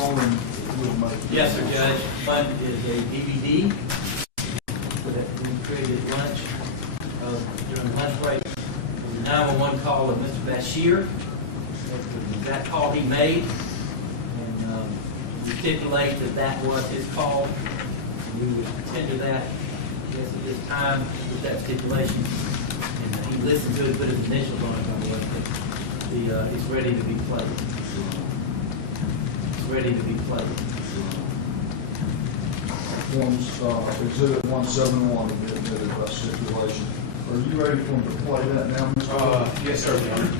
call and we'll make. Yes, sir, Judge. One is a DVD that we created at lunch during lunch break. It was a 911 call of Mr. Bashir. That's the exact call he made. And we stipulate that that was his call. And we would attend to that. Yes, at this time with that stipulation. And he listened to it, put his initials on it, by the way. It's ready to be played. It's ready to be played. Exhibit 171 will be admitted by stipulation. Are you ready for him to play that now, Mr. Yes, sir, Your Honor.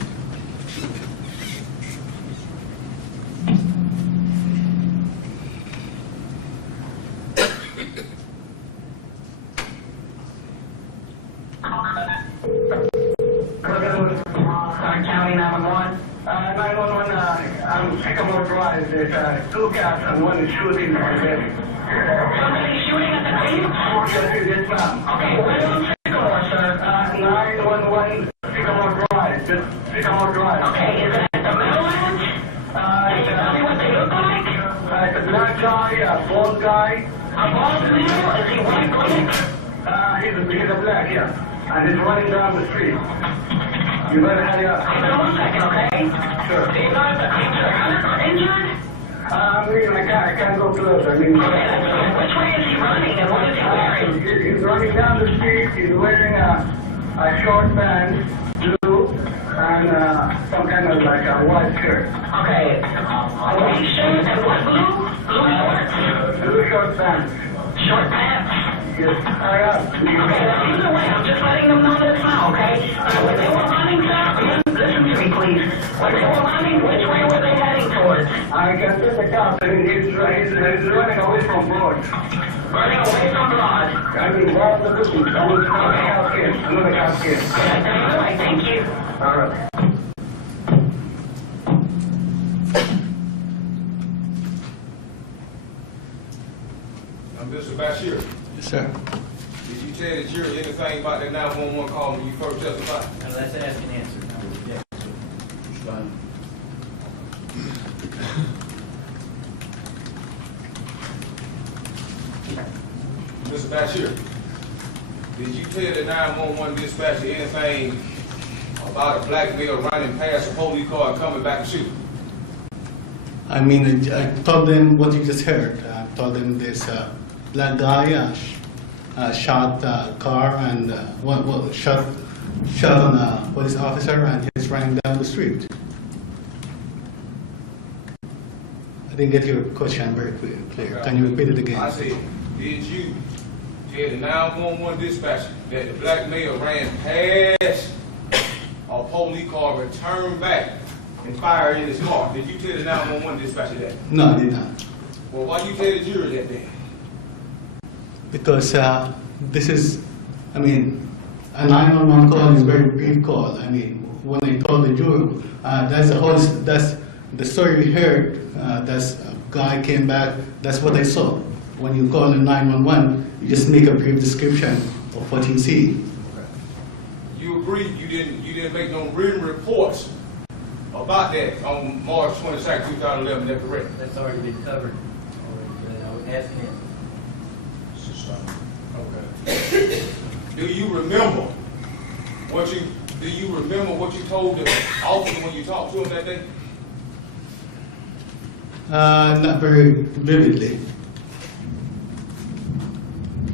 County 911. 911, I'm Sycamore Drive. There's two cats and one is shooting at the building. Somebody shooting at the building? Yes, ma'am. Okay, where on Sycamore, sir? 911 Sycamore Drive. Sycamore Drive. Okay, is it at the Meadowlands? Can you tell me what they look like? It's a black guy, a bald guy. A bald male? Is he white black? He's a black, yeah. And he's running down the street. You better hurry up. Hold on 1 second, okay? Sure. Do you know if the creature are hurt or injured? I can't go closer. Okay, which way is he running and what is he wearing? He's running down the street. He's wearing a short pants, blue, and some kind of like a white shirt. Okay. A white shirt and what blue? Blue shorts? Blue short pants. Short pants? Yes. Hurry up. Okay, either way, I'm just letting them know this now, okay? When they were running, sir, listen to me, please. When they were running, which way were they heading towards? I can see the cop, and he's running away from Broad. Running away from Broad? I mean, Broad the building. Another cop kid. Another cop kid. All right, thank you. All right. Mr. Bashir, Yes, sir. did you tell the jury anything about that 911 call when you first testified? Now let's ask and answer. Yes. Mr. Bashir, did you tell the 911 dispatcher anything about a black male running past a police car and coming back to shoot? I mean, I told them what you just heard. I told them this black guy shot a car and shot on a police officer and he's running down the street. I didn't get your question very clear. Can you repeat it again? I said, did you tell the 911 dispatcher that the black male ran past a police car, returned back, and fired in his car? Did you tell the 911 dispatcher that? No, I did not. Well, why you tell the jury that then? Because this is, I mean, a 911 call is a very brief call. I mean, when I told the jury, that's the story we heard. That's a guy came back. That's what I saw. When you call a 911, you just make a brief description of what you see. Okay. You agree you didn't make no written reports about that on March 22nd, 2011. Is that correct? That's already been covered. I would ask him. Okay. Do you remember what you told the officer when you talked to him that day? Not very vividly.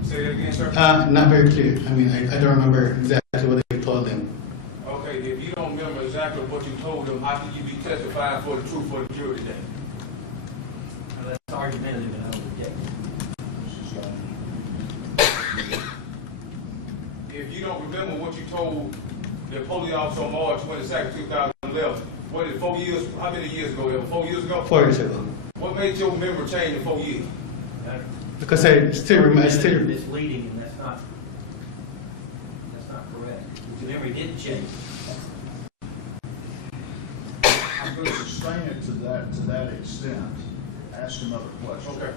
Say that again, sir. Not very clear. I mean, I don't remember exactly what I told them. Okay, if you don't remember exactly what you told them, how can you be testifying for the truth for the jury today? Now, that's argumentative and I would object. If you don't remember what you told the police officer on March 22nd, 2011, what is 4 years? How many years ago? That was 4 years ago? 4 years ago. What made your memory change in 4 years? Because I still remember. Misleading, and that's not correct. The memory did change. I'm going to sustain it to that extent. Ask another question. Okay.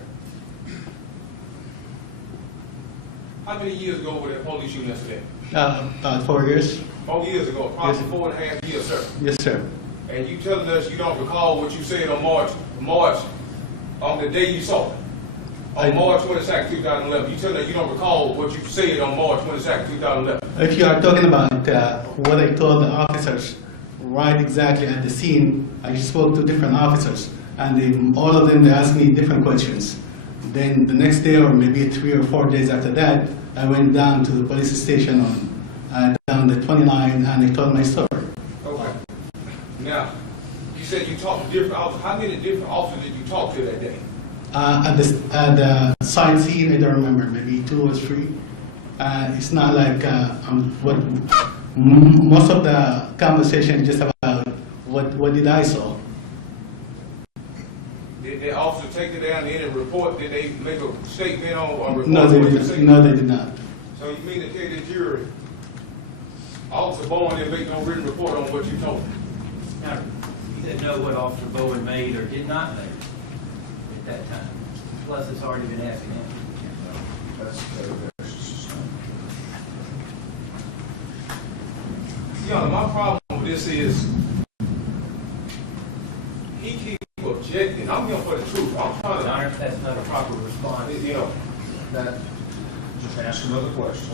How many years ago was that police shooting yesterday? About 4 years. 4 years ago, approximately Yes. 4.5 years, sir. Yes, sir. And you telling us you don't recall what you said on March on the day you saw it? On March 22nd, 2011. You tell me you don't recall what you said on March 22nd, 2011. If you are talking about what I told the officers right exactly at the scene, I spoke to different officers, and all of them, they asked me different questions. Then the next day, or maybe 3 or 4 days after that, I went down to the police station down the 29, and I told my story. Okay. Now, you said you talked to different officers. How many different officers did you talk to that day? At the side scene, I don't remember, maybe 2 or 3. It's not like most of the conversation is just about what did I saw. Did the officer take it down in a report? Did they make a statement or report? No, they did. No, they did not. So you mean to tell the jury, Officer Bowen didn't make no written report on what you told him? Now, you didn't know what Officer Bowen made or did not make at that time. Plus, it's already been asked him. That's Yeah, my problem with this is he keeps objecting. I'm here for the truth. I'm trying Your Honor, to, that's not a proper response. you know. that. Just ask another question.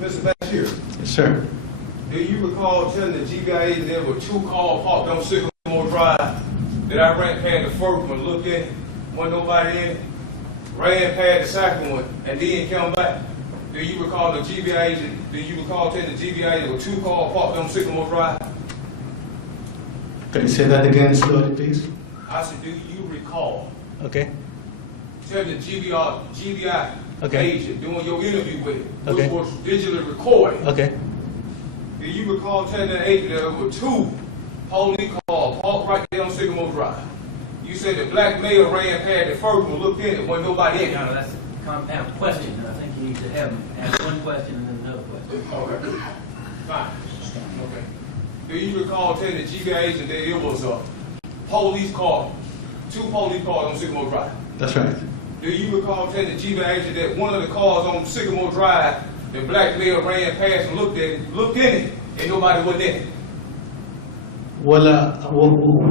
Mr. Bashir, Yes, sir. do you recall telling the GBI agent there were 2 cars parked on Sycamore Drive that I ran past the first one, looked in, wasn't nobody in it, ran past the second one, and then came back? Do you recall the GBI agent, do you recall telling the GBI agent there were 2 cars parked on Sycamore Drive? Can you say that again slowly, please? I said, do you recall Okay. telling the GBI Okay. agent doing your interview with him, Okay. which was digitally recorded? Okay. Do you recall telling that agent there were 2 police cars parked right there on Sycamore Drive? You said the black male ran past the first one, looked in it, wasn't nobody in Your it. Honor, that's a compound question, and I think you need to have him ask one question and then another question. Okay, fine. Okay. Do you recall telling the GBI agent that it was a police car, 2 police cars on Sycamore Drive? That's right. Do you recall telling the GBI agent that one of the cars on Sycamore Drive, the black male ran past and looked in it, and nobody was in it? Well,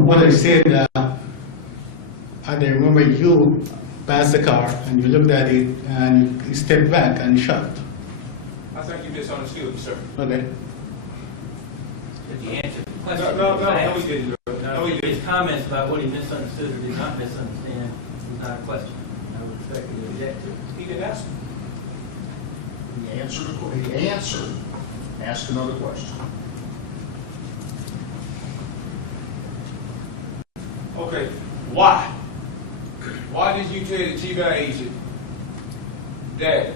what I said, I remember you passed the car and you looked at it and you stepped back and you shot. I think you misunderstood me, sir. Okay. Did you answer the question? No, that was asked? he didn't. No, he didn't. His comments about what he misunderstood or did not misunderstand was not a question. I would respectfully object to it. He didn't ask. He answered. Ask another question. Okay, why? Why did you tell the GBI agent that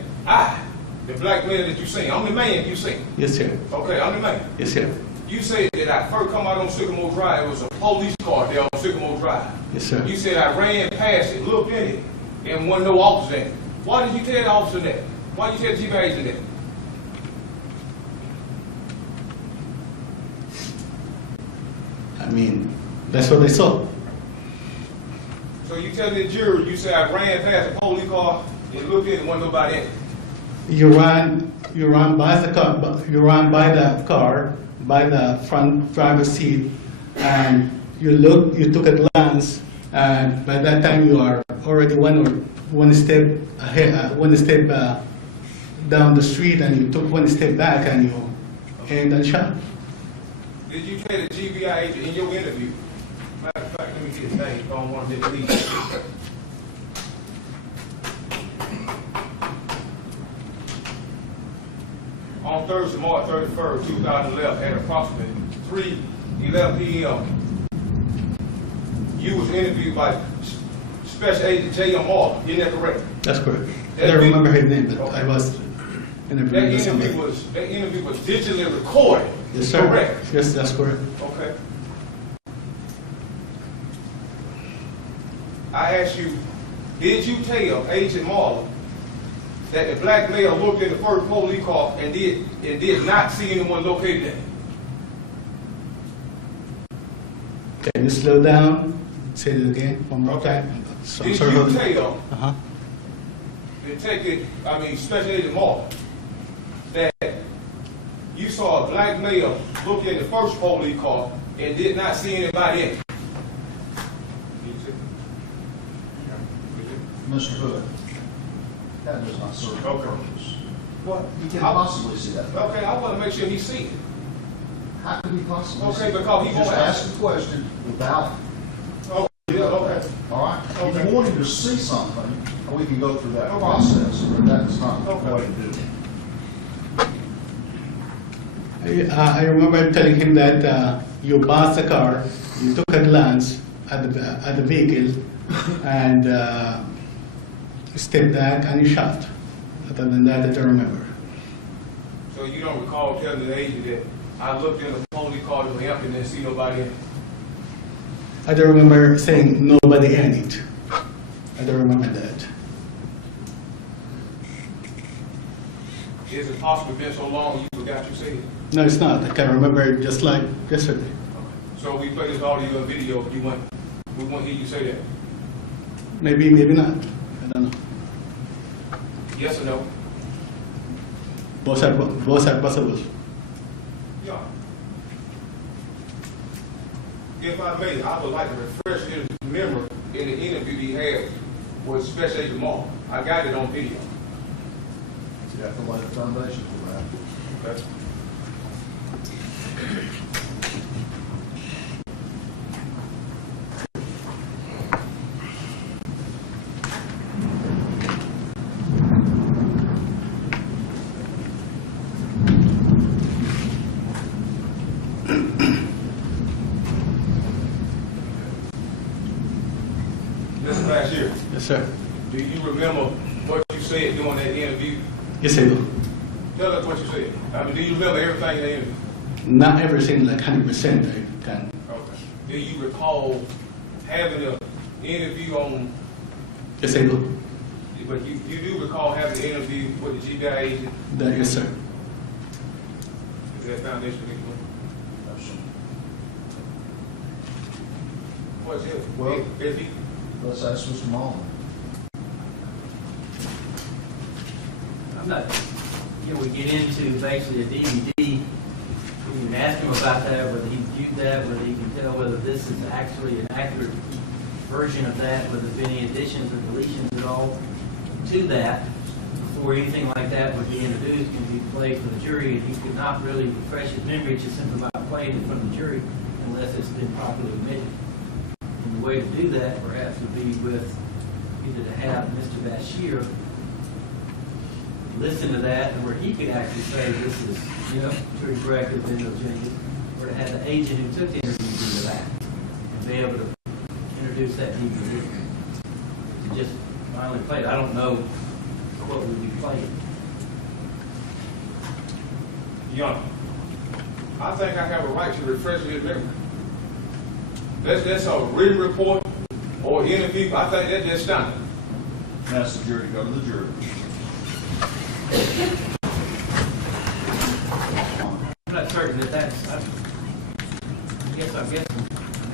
the black man that you seen, I'm the man you seen. Yes, sir. Okay, I'm the man. Yes, sir. You said that I first come out on Sycamore Drive, it was a police car there on Sycamore Drive. Yes, sir. You said I ran past it, looked in it, and wasn't no officer in it. Why did you tell the officer that? Why did you tell the GBI agent that? I mean, that's what I saw. So you tell the jury, you said I ran past a police car and looked in it, wasn't nobody in it. You ran by the car, by the front driver's seat, and you took a glance, and by that time you are already one step ahead, down the street, and you took one step back and you aimed and shot. Did you tell the GBI agent in your interview? Matter of fact, let me get his name, if I don't want to mislead. On Thursday, March 31st, 2011, at approximately 3:11 p.m., you was interviewed by Special Agent J.M. Moore. Isn't that correct? That's correct. I don't remember his name, but Okay. I was interviewed That with somebody. interview was digitally recorded. Yes, sir. Correct. Yes, that's correct. Okay. I asked you, did you tell Agent Marlon that the black male looked in the first police car and did not see anyone located in it? Can you slow down? Say it again one more Okay. time. So- Did sorry you about that. tell Uh-huh. Special Agent Martin, that you saw a black male look in the first police car and did not see anybody in it. Mr. Hood, that does not serve a Okay. purpose. What, he can possibly see that. Okay, I want to make sure he sees it. How could he possibly see Okay, that? because he Just won't ask the question without, Oh, yeah, okay. all right? If Okay. you want him to see something, we can go through that process, but that's not the Okay. way to do it. I remember telling him that you passed the car, you took a glance at the vehicle, and stepped back and you shot. Other than that, I don't remember. So you don't recall telling the agent that I looked in the police car that was empty and didn't see nobody in it? I don't remember saying nobody in it. I don't remember that. Is it possible it's been so long you forgot you said it? No, it's not. I can remember it just like yesterday. So we play this audio and video, we want to hear you say that. Maybe, maybe not. I don't know. Yes or no? Both are possible. Yeah. If I may, I would like to refresh his memory in the interview he had with Special Agent Martin. I got it on video. You have to lay the foundation for that. Okay. Mr. Bashir, Yes, sir. do you remember what you said during that interview? Yes, I do. Tell us what you said. I mean, do you remember everything in the interview? Not everything like 100%. I can. Okay. Do you recall having an interview on, Yes, I do. but you do recall having an interview with the GBI agent? Yes, sir. Is that foundation legal? What's it? Well- If he, Let's ask Mr. Mullin. I'm not, we get into basically a DVD, we can ask him about that, whether he viewed that, whether he can tell whether this is actually an accurate version of that, whether there's any additions or deletions at all to that, before anything like that would be introduced and be played for the jury, and he could not really refresh his memory, it's just simply about playing in front of the jury unless it's been properly admitted. And the way to do that perhaps would be with either to have Mr. Bashir listen to that, and where he could actually say this is, jury corrected, there's no changes, or to have the agent who took the interview do that, and be able to introduce that DVD. To just finally play it. I don't know what would be playing. Young, I think I have a right to refresh his memory. That's a written report or interview. I think that's just standard. Ask the jury, go to the jury. I'm not certain that that's, I guess I'm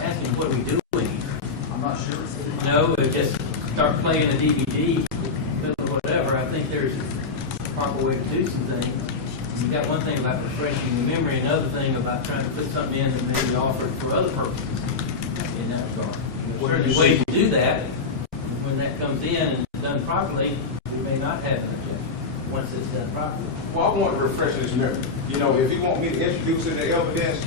asking, what are we doing here? I'm not sure. Just start playing a DVD, or whatever. I think there's a proper way to do some things. You got one thing about refreshing the memory, another thing about trying to put something in that may be offered for other purposes in that regard. Certainly way to do that, when that comes in and it's done properly, we may not have an objection, once it's done properly. Well, I want to refresh his memory. If he want me to introduce it to evidence,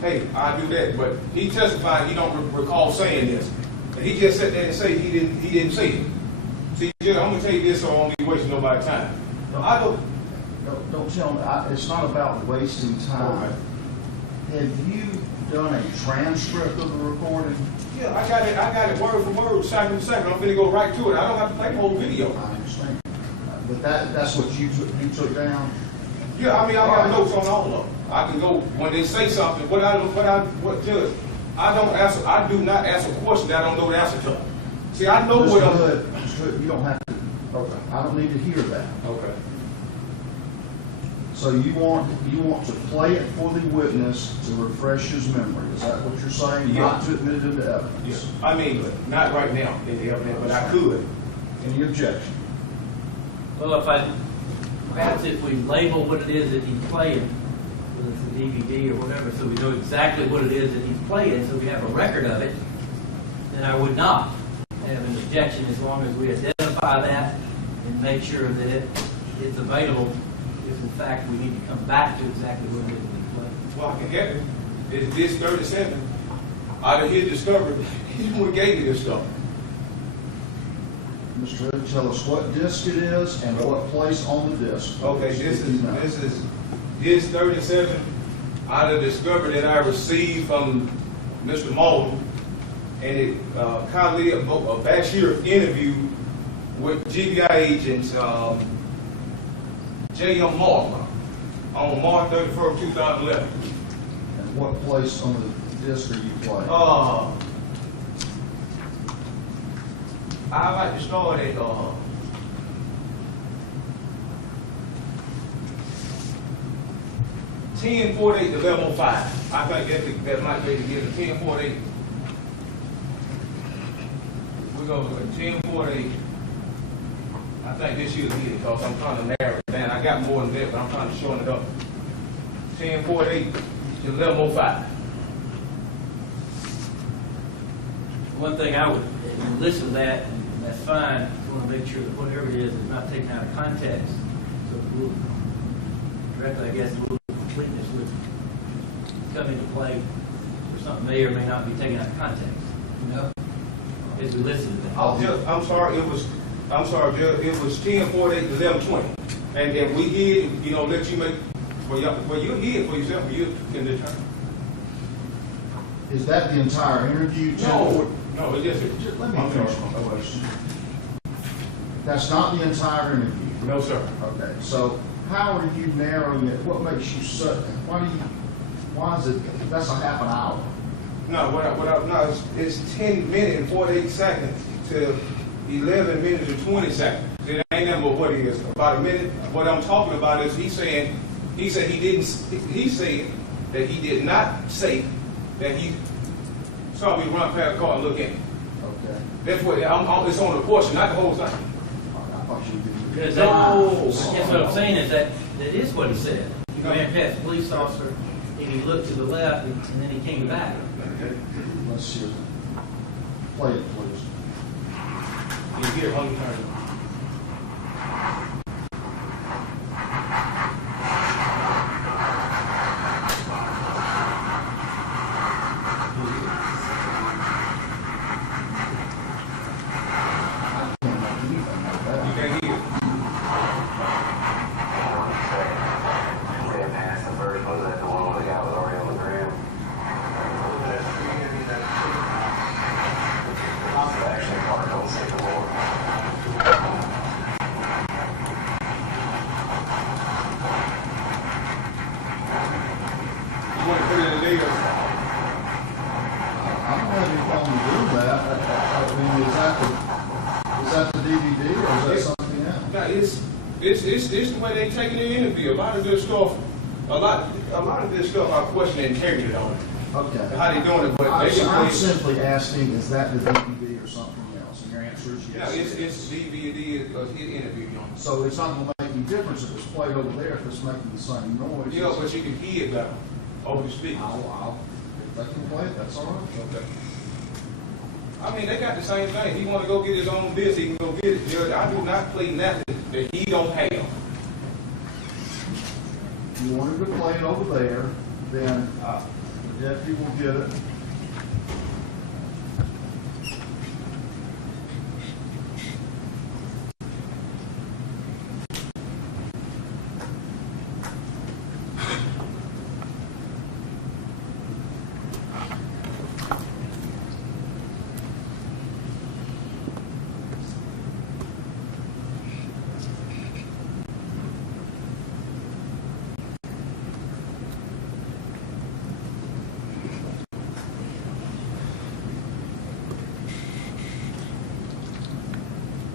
hey, I do that. But he testified he don't recall saying this. And he just sat there and say he didn't say it. See, Judge, I'm gonna tell you this so I won't be wasting nobody's time. Don't tell me, it's not about wasting time. Have you done a transcript of the recording? Yeah, I got it word for word, second to second. I'm gonna go right to it. I don't have to play the whole video. I understand. But that's what you took down? Yeah, I got notes on all of them. I can go when they say something. Judge, I do not ask a question that I don't know the answer to. See, I know what I'm. Mr. Hood, you don't have to. Okay. I don't need to hear that. Okay. So you want to play it for the witness to refresh his memory. Is that what you're saying? Yeah. Not to admit it into evidence? Yeah. I mean, not right now in the evidence, but I could. Any objection? Well, perhaps if we label what it is that he's playing, whether it's a DVD or whatever, so we know exactly what it is that he's playing, so we have a record of it, then I would not have an objection as long as we identify that and make sure that it's available if in fact we need to come back to exactly what it is that he's playing. Well, I can help you. It's disc 37. Out of his discovery, he what gave me this stuff. Mr. Ed, tell us what disc it is and what place on the disc. Okay, this is disc 37 out of discovery that I received from Mr. Malden, and it kindly a Bashir interview with GBI agents J.M. Martha on March 31st, 2011. And what place on the disc are you playing? I like to start at 10:48 to 11:05. I think that might be to get a 10:48. We're going to 10:48. I think this should be it because I'm trying to narrow it down. I got more than that, but I'm trying to shorten it up. 10:48 to 11:05. One thing I would listen to that, and that's fine. I want to make sure that whatever it is not taken out of context. So a little, directly, I guess, a little completeness would come into play, or something may or may not be taken out of context. You know, as we listen to that. I'm sorry, Judge. It was 10:48 to 11:20, and we did, let you make you hear for yourself. You can determine. Is that the entire interview? No, it's just. Let me finish my question. That's not the entire interview. No, sir. Okay, so how are you narrowing it? What makes you certain? Why is it, that's a half an hour? No, it's 10 minutes and 48 seconds to 11 minutes and 20 seconds. It ain't nothing but what it is. About a minute. What I'm talking about is he said that he did not say that he saw me run past the car and look at it. Okay. That's what, it's on the portion, not the whole thing. I thought you did. Because No. I guess what I'm saying is that is what he said. He ran past the police officer, and he looked to the left, and then he came back. Okay. Let's hear it. Play it, please. You get it on the turn. You can't hear it. You want to put it in there? I'm ready to come and do that. I mean, is that the DVD or is that something else? No, it's the way they take it in the interview. A lot of this stuff, a lot of this stuff I question the integrity on it. Okay. How they doing it, but I'm they I'm just simply asking, is that the DVD or something else? And your answer is yeah, yes. it's DVD because it interviewed on it. So it's not going to make any difference if it's played over there if it's making the same noise. Yeah, but you can hear it better over the speakers. If they can play it, that's all right. Okay. I mean, they got the same thing. He want to go get his own disc, he can go get it. Judge, I do not play nothing that he don't have. If you wanted to play it over there, then the deputy will get it.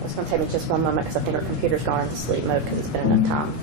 It's going to take me just one moment because I think our computer's gone into sleep mode because it's been enough time.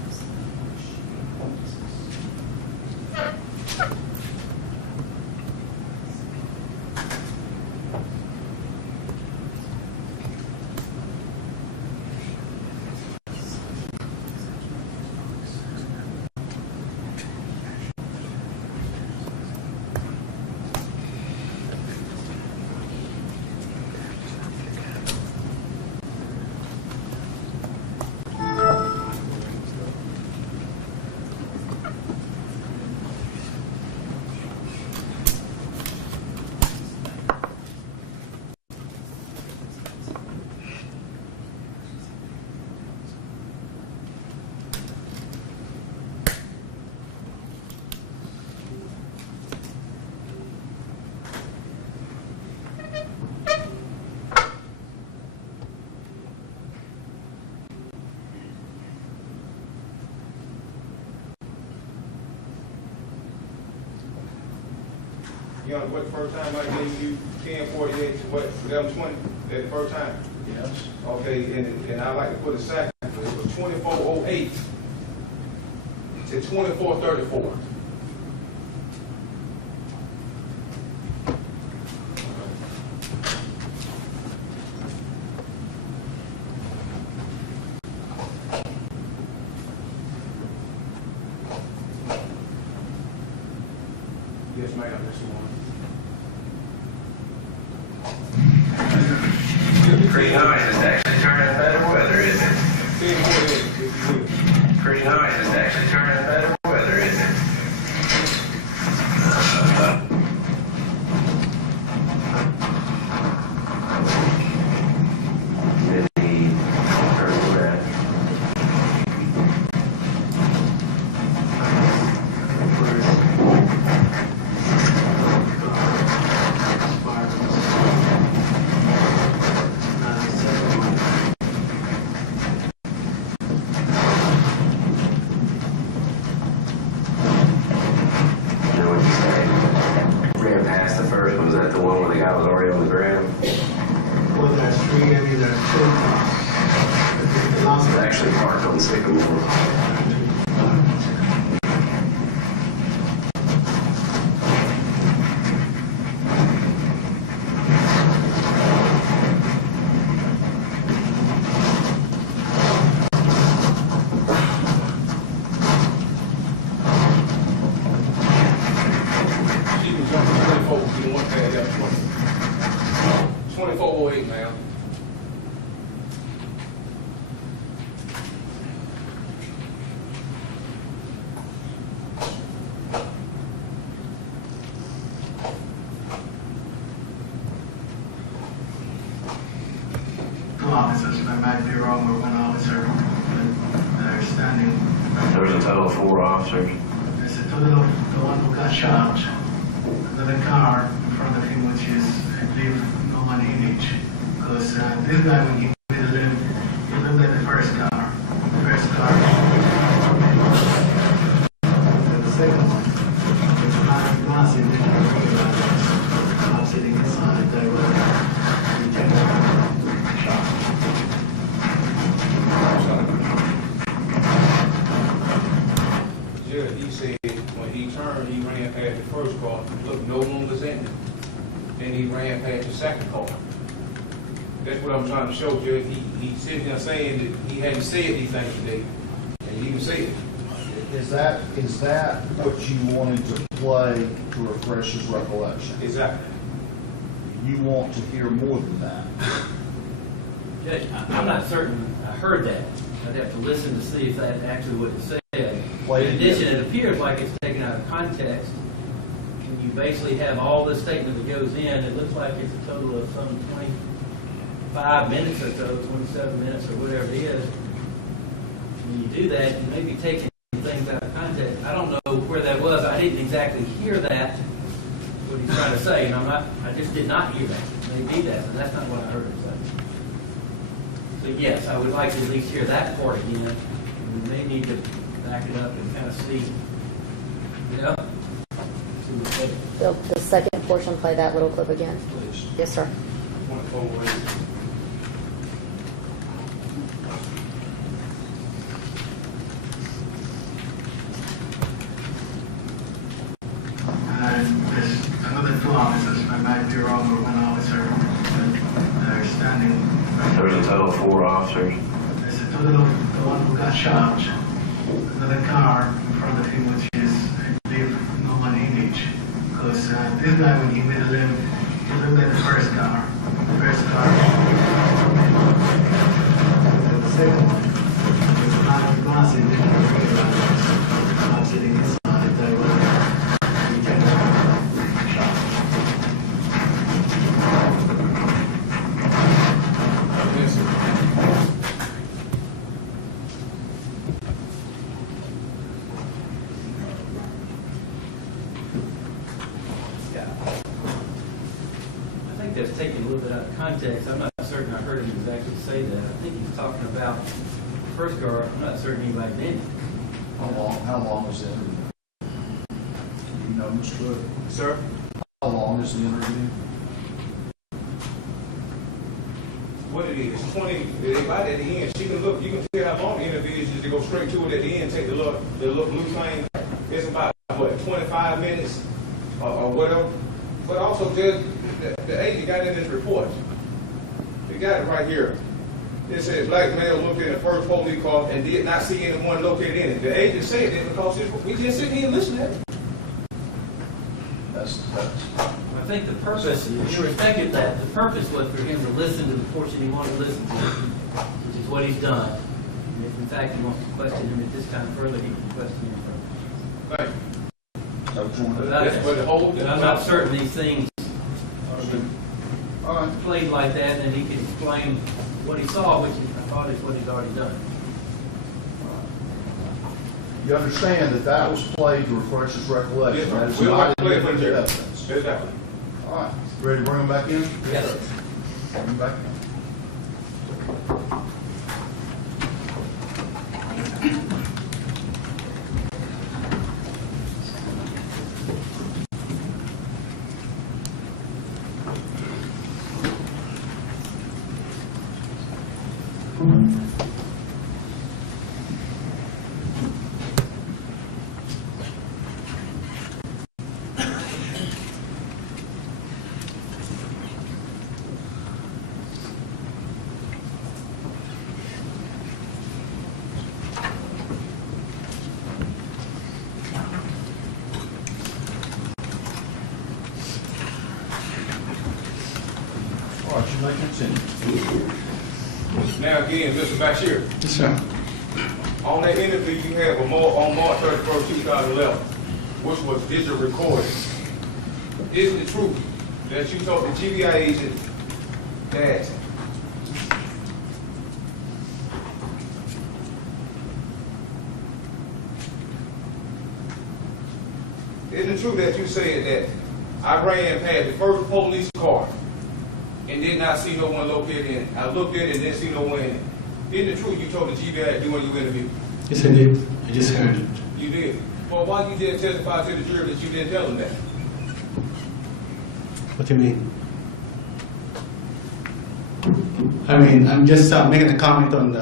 Young, what the first time I gave you 1048 to what, 1120, that the first time? Yes. Okay, and I like to put a second, it was 2408 to 2434. Yes, ma'am, that's the one. Pretty nice. It's actually turning better weather, isn't it? 1048, if you will. Pretty nice. It's actually turning better weather, isn't it? Was that the one where the guy was already on the ground? Well, there's three, I mean, there's two. The last It's actually parked on Sycamore. She was jumping 24, you want that, 2408, ma'am. two officers, I might be wrong, or one officer, but they're standing. There was a total of 4 officers. There's a total of the one who got shot, another car in front of him, which is, I believe, no one in each. Because this guy, when he lived at the first car. The first car. And the second one, it's not massive, they don't realize I'm sitting inside, they were shot. Judge, he said when he turned, he ran past the first car, look, no one was in it. Then he ran past the second car. That's what I'm trying to show, Judge. He's sitting there saying that he hadn't said these things today, and he didn't say it. Is that what you wanted to play to refresh his recollection? Exactly. You want to hear more than that? Judge, I'm not certain I heard that. I'd have to listen to see if that's actually what it said. Play In it addition, again. it appears like it's taken out of context. And you basically have all this statement that goes in. It looks like it's a total of some 25 minutes or so, 27 minutes or whatever it is. When you do that, you may be taking things out of context. I don't know where that was. I didn't exactly hear that, what he's trying to say. And I just did not hear that. It may be that, but that's not what I heard him say. So yes, I would like to at least hear that part again. We may need to back it up and kind of see. Yeah? See what they- Bill, the second portion, play that little clip again. Please. Yes, sir. 2408. And there's another two officers, I might be wrong, or one officer, but they're standing. There was a total of 4 officers. There's a total of the one who got shot, another car in front of him, which is, I believe, no one in each. Because this guy, when he lived at the first car. The first car. And the second one, it's not massive, they don't realize I'm sitting inside, they were shot. Yeah. I think that's taken a little bit out of context. I'm not certain I heard him exactly say that. I think he's talking about the first car. I'm not certain anybody's in it. How long was it? You know, Mr. Wood? Sir? How long long is the interview? What it is, 20, right at the end, she can look, you can tell how long the interview is, just to go straight to it at the end, take the little blue thing. It's about, what, 25 minutes or whatever. But also, Judge, the agent got in this report. They got it right here. It said black male looked in the first police car and did not see anyone located in it. The agent said that because we just sit here and listen to it. That's, I think the purpose, irrespective of that, the purpose was for him to listen to the portion he wanted to listen to, which is what he's done. And if in fact he wants to question him at this time further, he can question him further. Thank you. But That's what the whole. I'm not certain these things all right. played like that, and he can explain what he saw, which I thought is what he's already done. You understand that that was played to refresh his recollection. That is not admitted into evidence. Exactly. All right, ready to bring him back in? Yes. Bring him back in. All right, you may continue. Now again, Mr. Bashir, Yes, sir. on that interview you had on March 31st, 2011, which was digital recording, is it true that you told the GBI agent that isn't it true that you said that I ran past the first police car and did not see no one located in it? I looked at it and didn't see no one in it. Isn't it true you told the GBI during your interview? Yes, I did. I just heard it. You did. Well, why you didn't testify to the jury that you didn't tell them that? What do you mean? I mean, I'm just making a comment on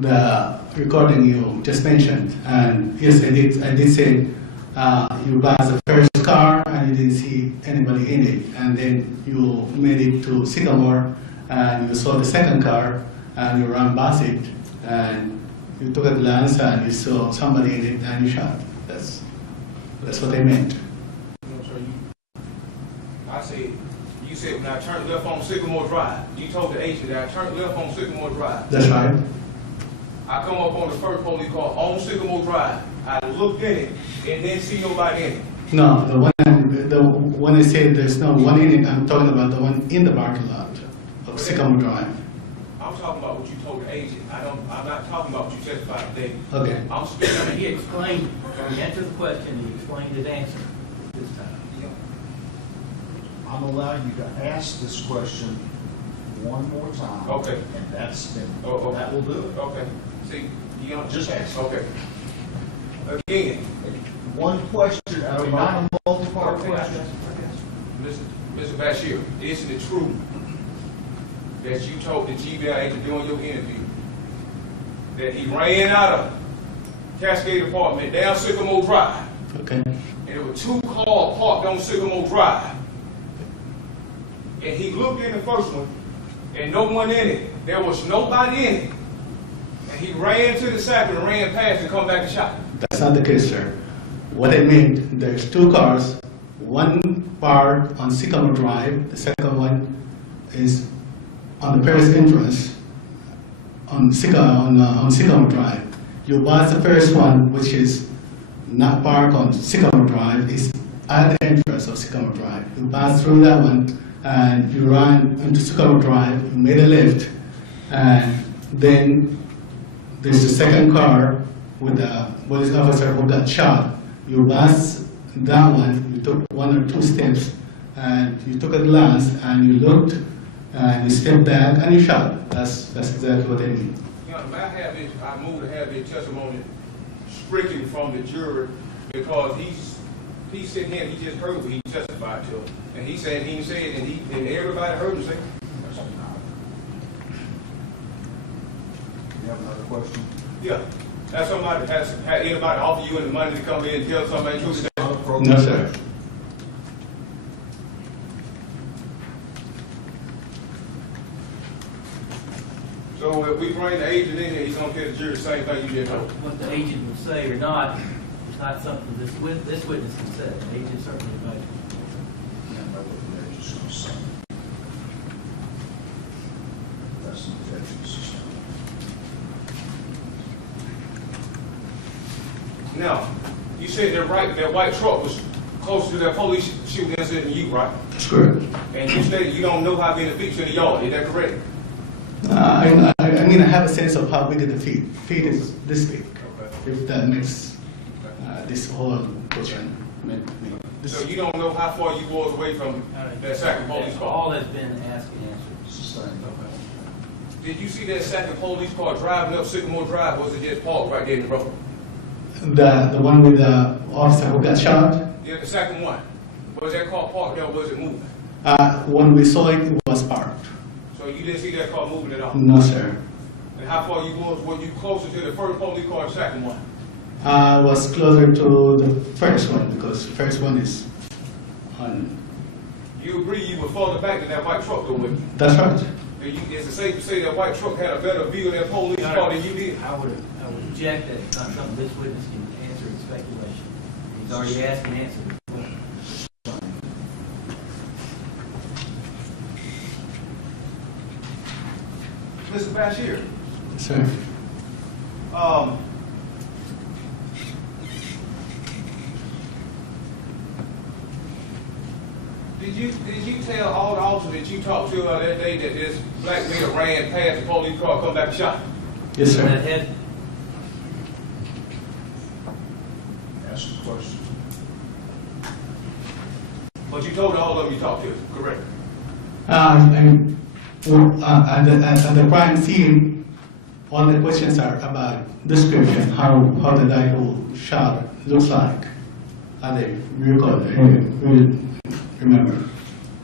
the recording you just mentioned. And yes, I did say you passed the first car and you didn't see anybody in it. And then you made it to Sycamore and you saw the second car and you ran past it and you took a glance and you saw somebody in it and you shot. That's what I meant. I said, you said when I turned left on Sycamore Drive, you told the agent that I turned left on Sycamore Drive. That's right. I come up on the first police car on Sycamore Drive. I looked in it and didn't see nobody in it. No, the one I said there's no one in it, I'm talking about the one in the parking lot of Sycamore Drive. I'm talking about what you told the agent. I'm not talking about what you testified today. Okay. I'm speaking. He explained, he answered the question, he explained his answer this time. I'm allowing you to ask this question one more time. Okay. And that's it. Oh, okay. That will do it. Okay. See, you know, Just ask. Okay. Again, One question, not a multi-part okay, question. Mr. Bashir, isn't it true that you told the GBI agent during your interview that he ran out of Cascade Apartment down Sycamore Drive, Okay. and there were two cars parked on Sycamore Drive, and he looked in the first one, and no one in it. There was nobody in it, and he ran to the second and ran past and come back and shot. That's not the case, sir. What I meant, there's two cars, one parked on Sycamore Drive, the second one is on the Paris entrance on Sycamore Drive. You pass the first one, which is not parked on Sycamore Drive, is at the entrance of Sycamore Drive. You pass through that one and you run into Sycamore Drive, you made a left, and then there's the second car with the police officer who got shot. You passed that one, you took one or two steps, and you took a glance, and you looked, and you stepped back, and you shot. That's exactly what I mean. You know, I moved to have this testimony stricken from the jury because He sitting here, he just heard what he testified to. And he said, he said, and everybody heard him say. You have another question? Yeah. That's somebody, had anybody offer you any money to come in and tell somebody to do that? No, sir. So if we bring the agent in here, he's gonna tell the jury the same thing you just told. What the agent will say or not is not something this witness can say. The agent certainly may. You know what the agent's gonna say. That's an objection system. Now, you said that white truck was closer to that police shooting incident than you, right? That's correct. And you stated you don't know how many feet in the yard, is that correct? I mean, I have a sense of how big the feet. Feet is this big. Okay. If that makes this whole question. So you don't know how far you was away from that second police That's car? all has been asked and answered. Sustained. Did you see that second police car driving up Sycamore Drive, or was it just parked right there in the road? The one with the officer who got shot, Yeah, the second one. Was that car parked there, or was it moving? when we saw it, it was parked. So you didn't see that car moving at all? No, sir. And how far you was, were you closer to the first police car or the second one? I was closer to the first one because the first one is on. You agree you were further back than that white truck though, wouldn't you? That's right. Is it safe to say that white truck had a better view of that police car than you did? I would object that it's not something this witness can answer in speculation. He's already asked and answered. Mr. Bashir, Sir. Did you tell all the officers that you talked to that day that this black male ran past the police car, come back and shot him? Yes, That sir. had, Ask the question. But you told all of them you talked to, correct? And at the crime scene, all the questions are about description, how the guy who shot looks like. Are they recall? Remember?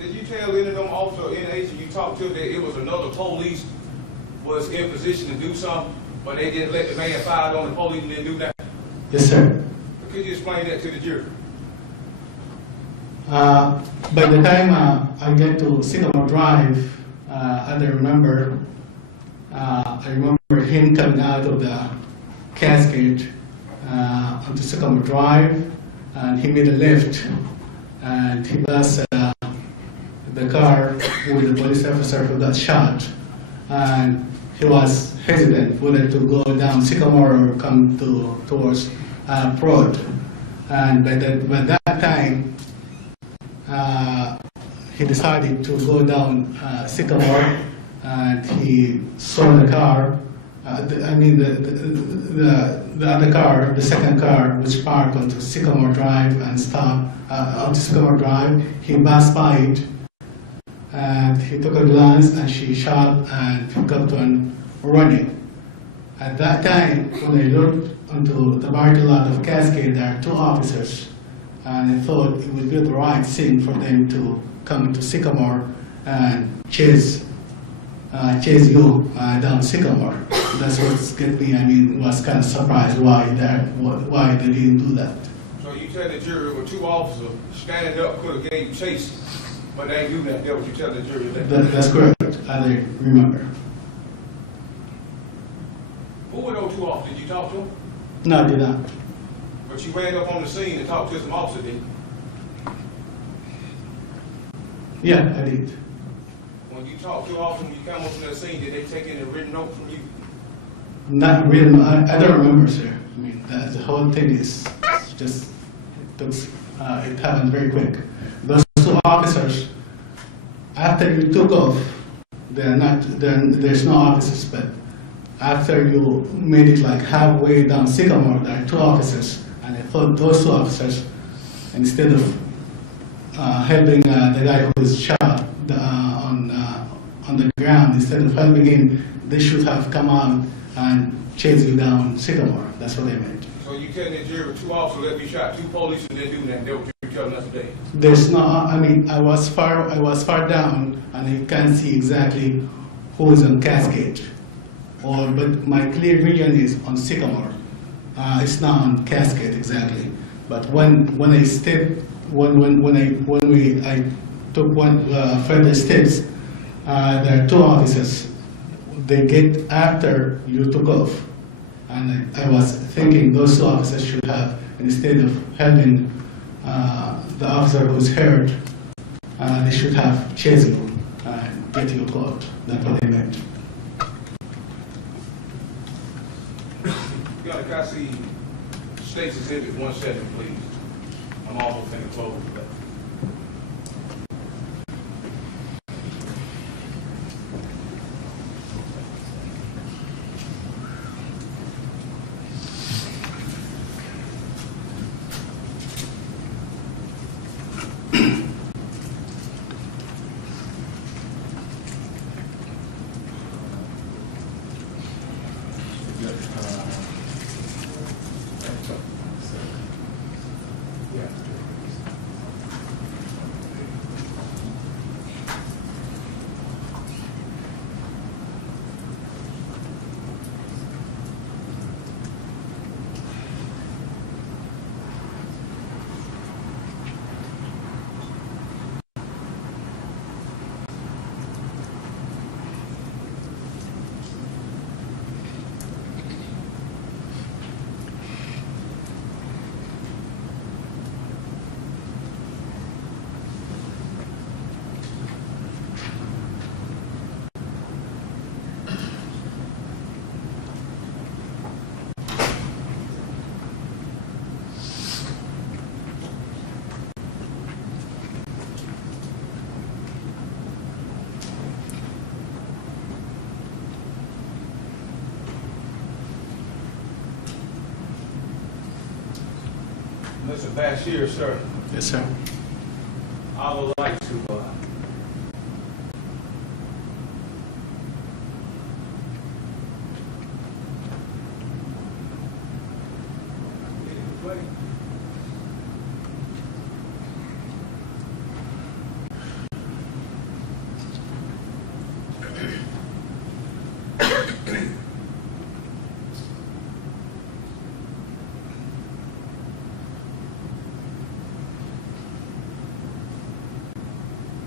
Did you tell any of them officers, any agent you talked to that it was another police was in position to do something, but they didn't let the man fire on the police and didn't do that? Yes, sir. Could you explain that to the jury? By the time I get to Sycamore Drive, I remember him coming out of the casket onto Sycamore Drive, and he made a left, and he passed the car with the police officer who got shot, and he was hesitant whether to go down Sycamore or come towards Prod, and by that time. He decided to go down Sycamore, and he saw the car. The other car, the second car, which parked onto Sycamore Drive and stopped onto Sycamore Drive. He passed by it, and he took a glance, and she shot, and he kept on running. At that time, when I looked onto the parking lot of Cascade, there are two officers. And I thought it would be the right thing for them to come to Sycamore and chase you down Sycamore. That's what get me. I mean, was kind of surprised why they didn't do that. So you tell the jury were two officers standing up could have gave chase, but they didn't do that. That's what you tell the jury. That's correct. I remember. Who were those two officers? Did you talk to them? No, I did not. But you ran up on the scene and talked to some officers, didn't you? Yeah, I did. When you talked to officers, when you come up on that scene, did they take any written note from you? Not really. I don't remember, sir. I mean, the whole thing is just it happened very quick. Those two officers, after you took off, there's no officers, but after you made it like halfway down Sycamore, there are two officers, and I thought those two officers, instead of helping the guy who was shot on the ground, instead of helping him, they should have come out and chased you down Sycamore. That's what I meant. So you telling that jury two officers let me shot, two police and then do that, they were telling us today. There's no, I mean, I was far down, and you can't see exactly who is on Cascade. But my clear vision is on Sycamore. It's not on Cascade exactly. But when I stepped, I took one further steps, there are two officers. They get after you took off, and I was thinking those two officers should have, instead of helping the officer who's hurt, they should have chased you and get you caught. That's what they meant. Can I see State's Exhibit 17, please? I'm almost in the close. Mr. Bashir, sir, Yes, sir. I would like to,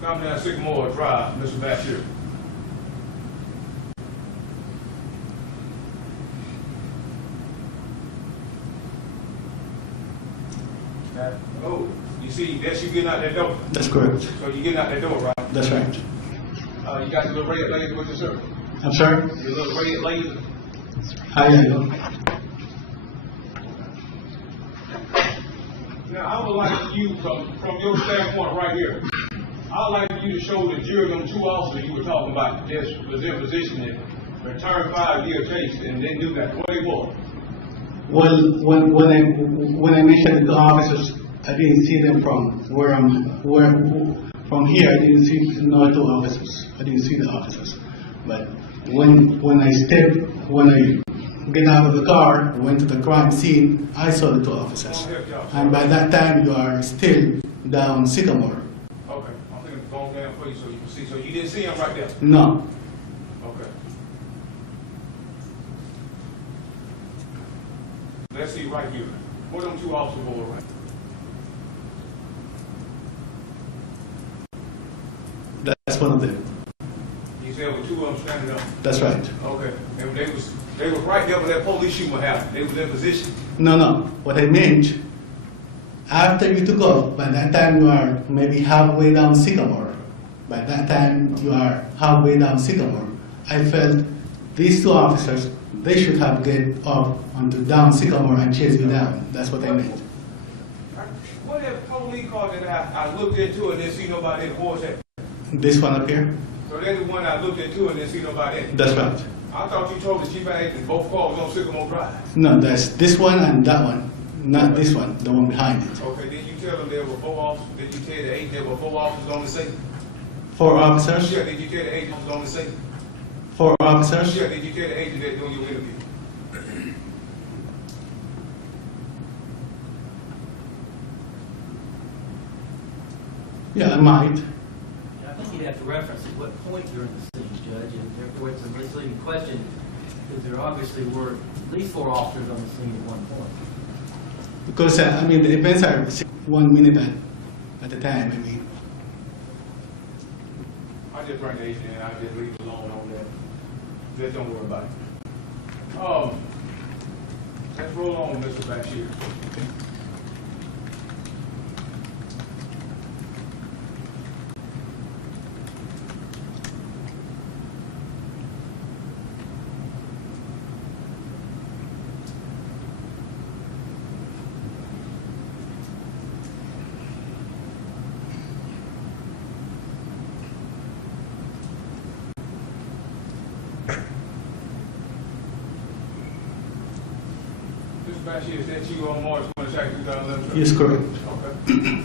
come down Sycamore Drive, Mr. Bashir. Oh, you see, that's you getting out that door. That's correct. So you getting out that door, right? That's right. You got your little red laser with you, sir? I'm sorry? Your little red laser? Hi, Now, I would like for you, from your standpoint right here, I would like for you to show the jury them two officers you were talking about that was in position and returned 5-year chase and didn't do that. What they were? Well, when I mentioned the officers, I didn't see them from from here. I didn't see no two officers. I didn't see the officers. But when I get out of the car, went to the crime scene, I saw the two officers. And by that time, you are still down Sycamore. Okay, I'm going to go down for you so you can see. So you didn't see him right there? No. Okay. Let's see right here. What them two officers were right? That's one of them. You said with two of them standing up? That's right. Okay. And they was right there where that police shooting happened. They was in position. No. What I meant, after you took off, by that time you are maybe halfway down Sycamore. By that time you are halfway down Sycamore. I felt these two officers, they should have get off onto down Sycamore and chase you down. That's what I meant. What if police car that I looked into and didn't see nobody in the horse at? This one up here? So that's the one I looked into and didn't see nobody in it. That's right. I thought you told the chief of agent both cars on Sycamore Drive. No, that's this one and that one. Not this one, the one behind it. Okay, did you tell them there were 4 officers? Did you tell the agent there were 4 officers on the scene? 4 officers? Yeah, did you tell the agent was on the scene? 4 officers? Yeah, did you tell the agent that doing your interview? Yeah, I might. I think you'd have to reference at what point during the scene, Judge, and therefore it's a misleading question, because there obviously were at least 4 officers on the scene at one point. Because, I mean, the events are 1 minute at a time, I mean. I just bring the agent in, I just leave it alone on that. Just don't worry about it. Let's roll on, Mr. Bashir. Mr. Bashir, is that you on March 22nd, 2011? Yes, correct. Okay.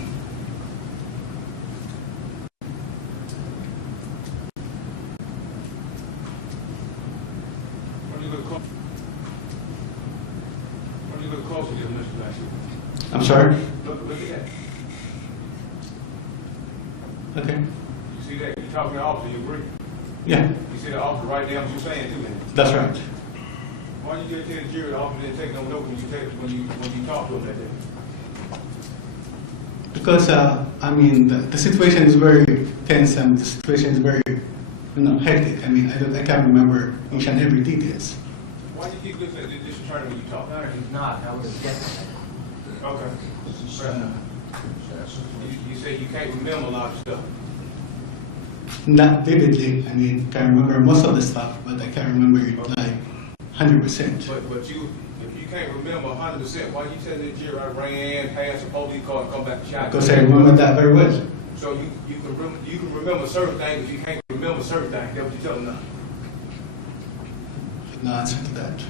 When you look closer here, Mr. Bashir. I'm sorry? Look at that. Okay. You see that? You talking to the officer, you agree? Yeah, You see the officer right there, what you're saying to me. that's right. Why you just tell the jury the officer didn't take no note when you talk to him that day? Because, I mean, the situation is very tense and the situation is very, hectic. I mean, I can't remember each and every details. Why do you keep looking at this attorney when you talk? No, he's not, I would have guessed that. Okay. You say you can't remember a lot of stuff. Not vividly, I mean, can remember most of the stuff, but I can't remember it like 100%. But if you can't remember 100%, why you tell the jury I ran past a police car and come back and shot? Because I remember that very well. So you can remember certain things, but you can't remember certain things. That's what you're telling us. No answer to that.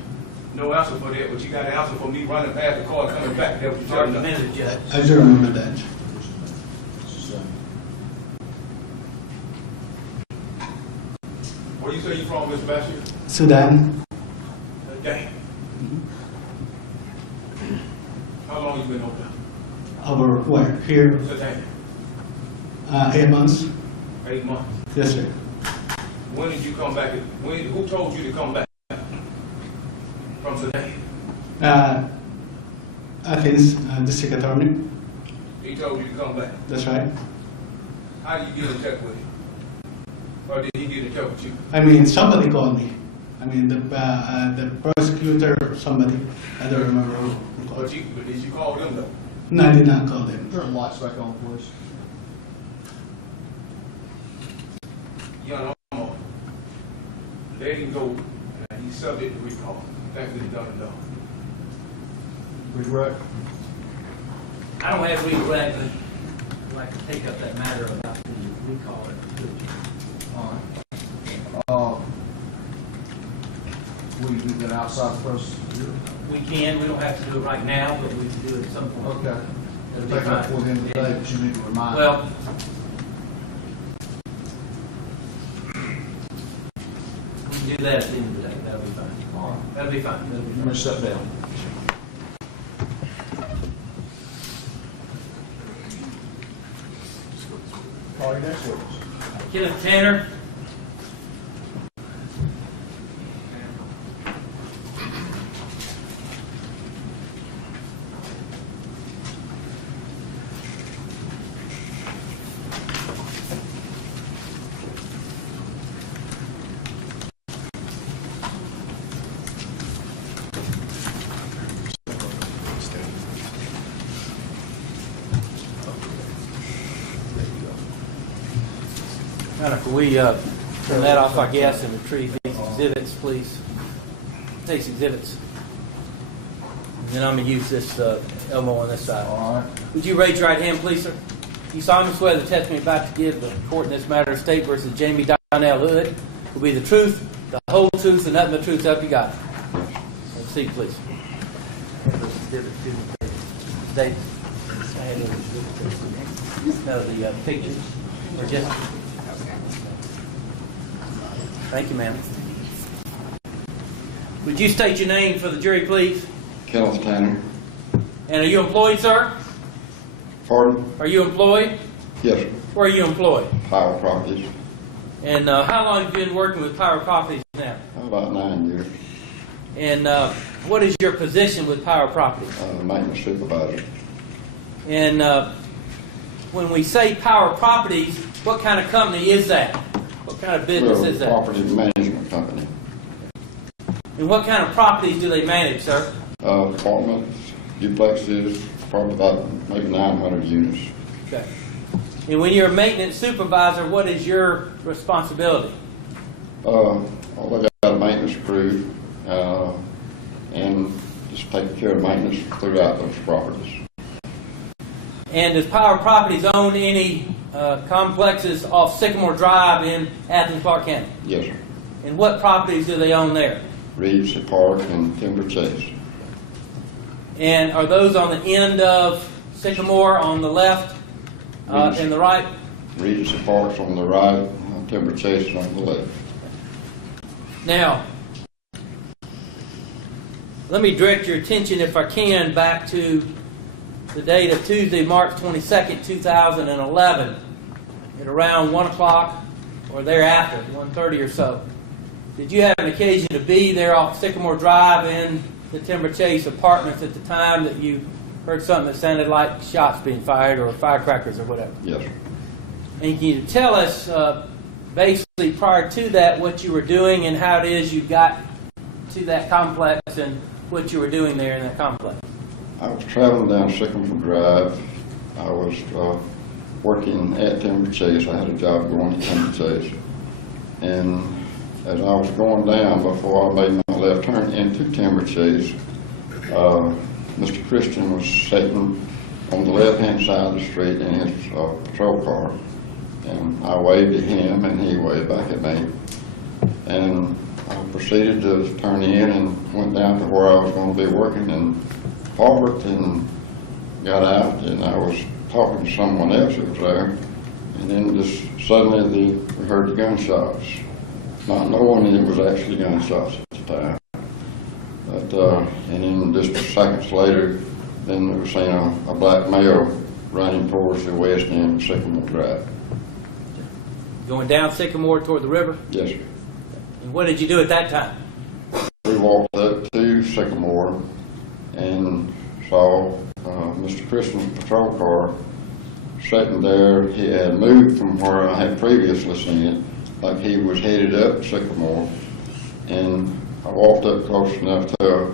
No answer for that, but you got an answer for me running past the car and coming back. That's what you're telling us. Argumentative, Judge. I do remember that. Where you say you from, Mr. Bashir? Sudan, Damn. How long you been over there? over where? Here, Sudan. 8 months. 8 months. Yes, sir. When did you come back? Who told you to come back from Sudan? Athens, district attorney. He told you to come back. That's right. How did you get in touch with him? Or did he get in touch with you? I mean, somebody called me. I mean, the prosecutor or somebody. I don't remember who called. But did you call them though? No, I did not call them. Turn the lights back on, please. Young Homo, let him go, and he's subject to recall. Thanks to the done and done. Regret? I don't have legal right, but I'd like to take up that matter about the recall. Will you do that outside the process? We can, we don't have to do it right now, but we can do it at some point. Okay. That'll be Take it up fine. for the end of the day, but you need to remind. Well, we can do that at the end of the day, that'll be fine. All right. That'll be fine. That'll be I'm fine. going to step down. Call you next week. Kenneth Tanner. Can we turn that off, I guess, and retrieve these exhibits, please? These exhibits. And then I'm going to use this Elmo on this side. All right. Would you raise your right hand, please, sir? You solemnly swear the testimony you're about to give the court in this matter of State versus Jamie Donnell Hood will be the truth, the whole truth, and nothing but truth, so help you God. Have a seat, please. Dave. No, the pictures. Or just... Thank you, ma'am. Would you state your name for the jury, please? Kenneth Tanner. And are you employed, sir? Pardon? Are you employed? Yes, sir. Where are you employed? Power Properties, And how long have you been working with Power Properties now? about 9 years, And what is your position with Power Properties? maintenance supervisor. And when we say Power Properties, what kind of company is that? What kind of business We're is a that? property management company. And what kind of properties do they manage, sir? Apartments, duplexes, probably about maybe 900 units. Okay. And when you're a maintenance supervisor, what is your responsibility? I got a maintenance crew, and just taking care of maintenance throughout those properties. And does Power Properties own any complexes off Sycamore Drive in Athens Park County? Yes, sir. And what properties do they own there? Regency Park and Timber Chase. And are those on the end of Sycamore on the left and the right? Regency Park's on the right, Timber Chase is on the left. Now, let me direct your attention, if I can, back to the date of Tuesday, March 22nd, 2011, at around 1 o'clock or thereafter, 1:30 or so. Did you have an occasion to be there off Sycamore Drive in the Timber Chase apartments at the time that you heard something that sounded like shots being fired or firecrackers or whatever? Yes, sir. And can you tell us, basically, prior to that, what you were doing and how it is you got to that complex and what you were doing there in that complex? I was traveling down Sycamore Drive. I was working at Timber Chase. I had a job going to Timber Chase. And as I was going down, before I made my left turn into Timber Chase, Mr. Christian was sitting on the left-hand side of the street in his patrol car. And I waved at him, and he waved back at me. And I proceeded to turn in and went down to where I was going to be working and parked and got out, and I was talking to someone else that was there. And then just suddenly we heard the gunshots, not knowing it was actually gunshots at the time. But, and then just seconds later, then we were seeing a black male running towards the west end of Sycamore Drive. Going down Sycamore toward the river? Yes, sir. And what did you do at that time? We walked up to Sycamore and saw Mr. Christian's patrol car sitting there. He had moved from where I had previously seen it, like he was headed up Sycamore. And I walked up close enough to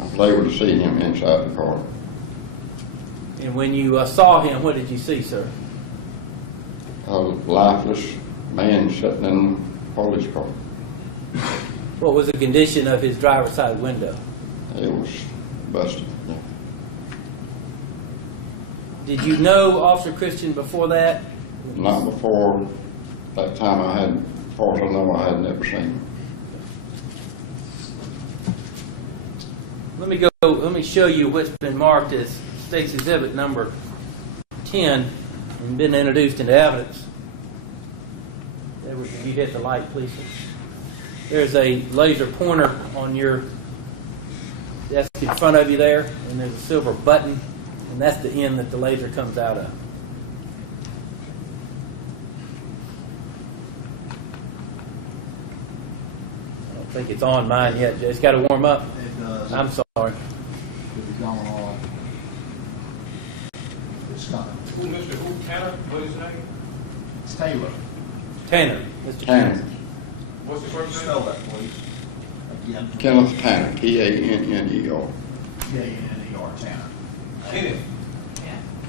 I was able to see him inside the car. And when you saw him, what did you see, sir? A lifeless man sitting in a police car. What was the condition of his driver's side window? It was busted. Yeah. Did you know Officer Christian before that? Not before that time. As far as I know, I had never seen him. Let me show you what's been marked as State's Exhibit number 10 and been introduced into evidence. If you hit the light, please. There's a laser pointer on your desk in front of you there, and there's a silver button, and that's the end that the laser comes out of. I don't think it's on mine yet. It's got to warm up. It does. I'm sorry. It'll be going on. It's coming. Who, Tanner? What is his name? It's Taylor. Tanner, Mr. Tanner. Tanner. What's the first name? Spell that, please. Again. Kenneth Tanner, T-A-N-N-E-R. K-N-N-E-R, Tanner. Kenneth.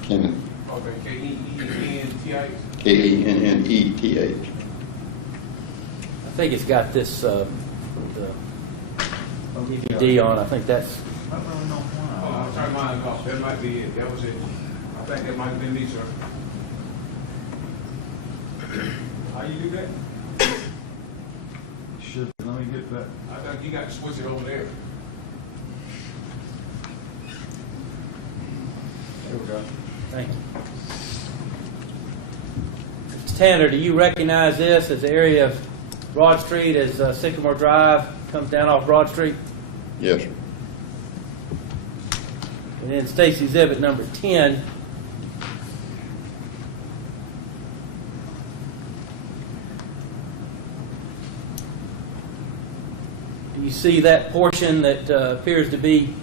Kenneth, Okay, K-E-E-N-T-I-H. K-A-N-N-E-T-H. I think it's got this the DVD on. I think that's. I don't really know Oh, why. I turned mine off. That might be it. That was it. I think that might have been me, sir. How you do that? Should, let me get that. I think you got to switch it over there. There we go. Thank you. Mr. Tanner, do you recognize this as the area of Broad Street as Sycamore Drive comes down off Broad Street? Yes, sir. And then State's Exhibit number 10 you see that portion that appears to be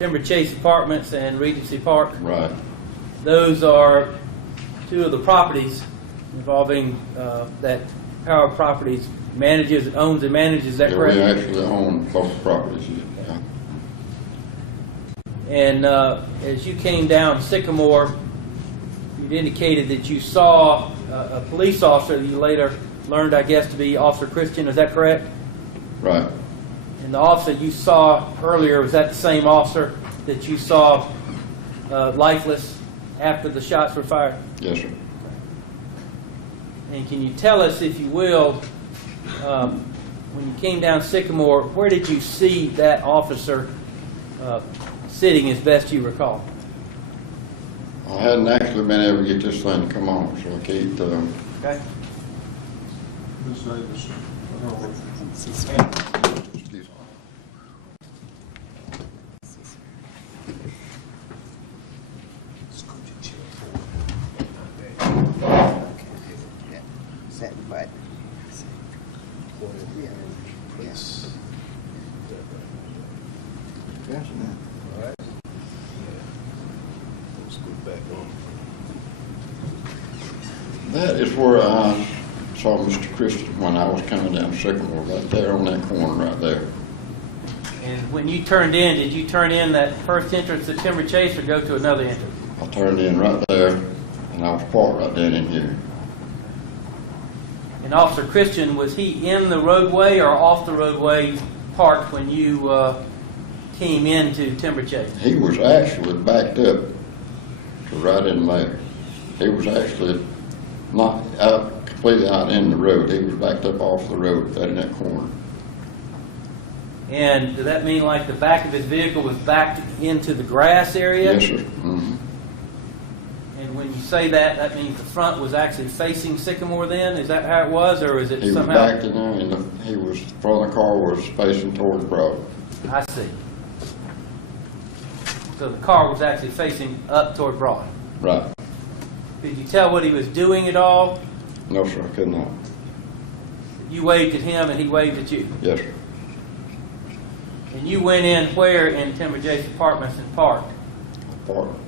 Timber Chase Apartments and Regency Park. Right. Those are two of the properties involving that Power Properties owns and manages. Is that Yeah, correct? we actually own both properties. Yeah. And as you came down Sycamore, you'd indicated that you saw a police officer that you later learned, I guess, to be Officer Christian. Is that correct? Right. And the officer you saw earlier, was that the same officer that you saw lifeless after the shots were fired? Yes, sir. And can you tell us, if you will, when you came down Sycamore, where did you see that officer sitting, as best you recall? I hadn't actually been able to get this thing to come on, so I can't, Okay. Ms. Davis, excuse me. Set butt. yes. That is where I saw Mr. Christian when I was coming down Sycamore, right there on that corner right there. And when you turned in, did you turn in that first entrance to Timber Chase or go to another entrance? I turned in right there, and I was parked right down in here. And Officer Christian, was he in the roadway or off the roadway parked when you came into Timber Chase? He was actually backed up to right in there. He was actually not out, completely out in the road. He was backed up off the road right in that corner. And did that mean like the back of his vehicle was backed into the grass area? Yes, sir. Mm-hmm. And when you say that, that means the front was actually facing Sycamore then? Is that how it was, or is it He was somehow? backed in there, and he was, front of the car was facing toward Broad. I see. So the car was actually facing up toward Broad. Right. Did you tell what he was doing at all? No, sir, I could not. You waved at him and he waved at you. Yes, sir. And you went in where in Timber Chase Apartments and parked? Parked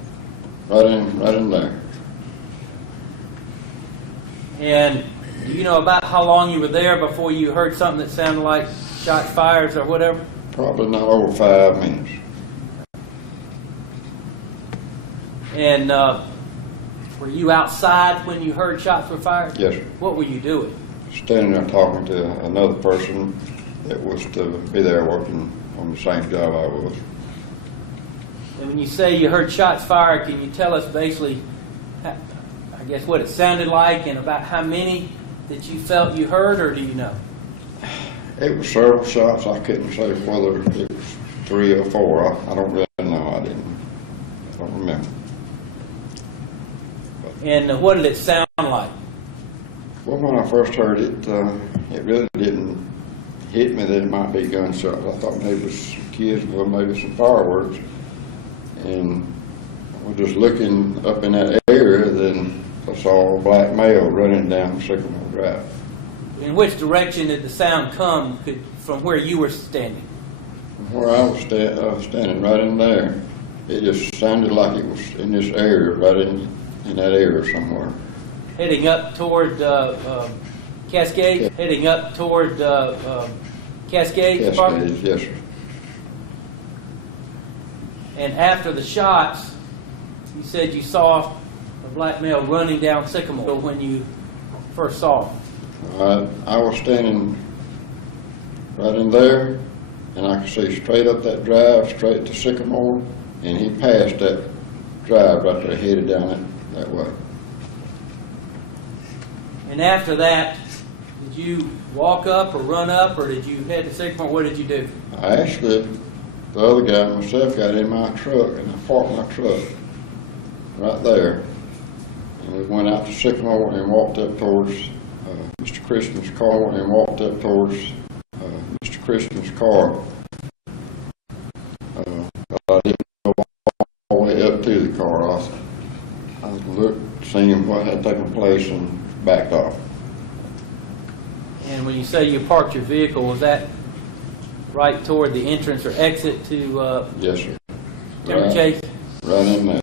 right in there. And do you know about how long you were there before you heard something that sounded like shots fired or whatever? Probably not over 5 minutes. And were you outside when you heard shots were fired? Yes, sir. What were you doing? Standing there talking to another person that was to be there working on the same job I was. And when you say you heard shots fired, can you tell us basically, I guess, what it sounded like and about how many that you felt you heard, or do you know? It was several shots. I couldn't say whether it was 3 or 4. I don't really know. I don't remember. And what did it sound like? Well, when I first heard it, it really didn't hit me that it might be gunshots. I thought maybe it was some kids, well, maybe some fireworks. And I was just looking up in that area, then I saw a black male running down Sycamore Drive. In which direction did the sound come from where you were standing? From where I was standing, right in there, it just sounded like it was in this area, right in that area somewhere. Heading up toward Cascade? Yeah. Heading up toward Cascade? Cascades, yes, sir. And after the shots, you said you saw a black male running down Sycamore when you first saw him. I was standing right in there, and I could see straight up that drive, straight to Sycamore, and he passed that drive right there, headed down that way. And after that, did you walk up or run up, or did you head to Sycamore? What did you do? I actually, the other guy and myself got in my truck, and I parked my truck right there. And we went out to Sycamore and walked up towards Mr. Christian's car, and walked up towards Mr. Christian's car. I didn't go all the way up to the car. I looked, seen what had taken place, and backed off. And when you say you parked your vehicle, was that right toward the entrance or exit to Yes, sir. Timber Right. Chase? Right in there.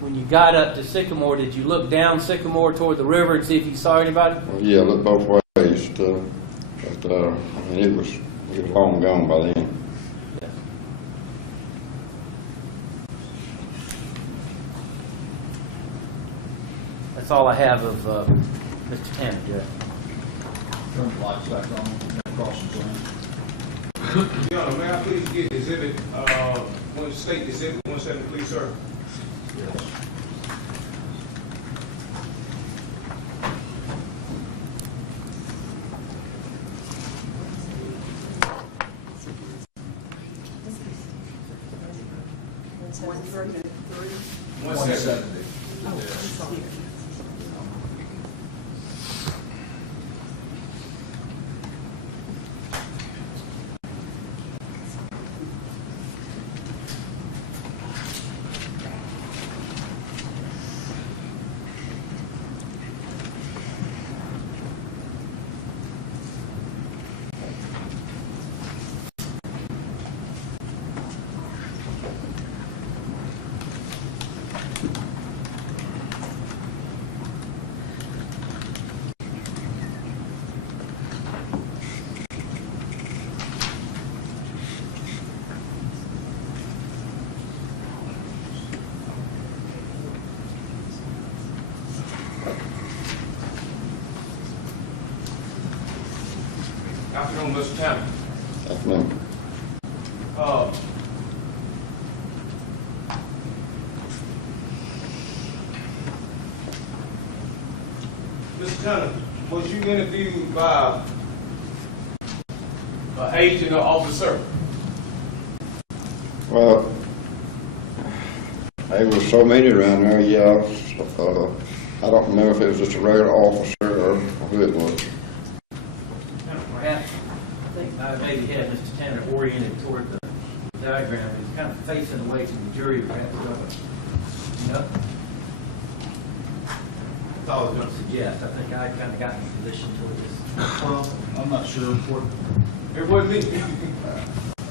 When you got up to Sycamore, did you look down Sycamore toward the river and see if you saw anybody? Well, yeah, look both ways, but, I mean, it was long gone by then. That's all I have of Mr. Tanner, Judge. Turn the lights back on, crossing lane. Your Honor, may I please get exhibit, one state exhibit 170, please, sir? Yes. One 170. Afternoon, Mr. Tanner. Afternoon. Mr. Tanner, was you interviewed by an agent or officer? Well, there was so many around there, yeah. I don't remember if it was just a regular officer or who it was. Perhaps, I think I maybe had Mr. Tanner oriented toward the diagram. He's kind of facing away from the jury, perhaps, you know? That's all I was going to suggest. I think I kind of got in position toward this. Well, I'm not sure what, It wasn't me.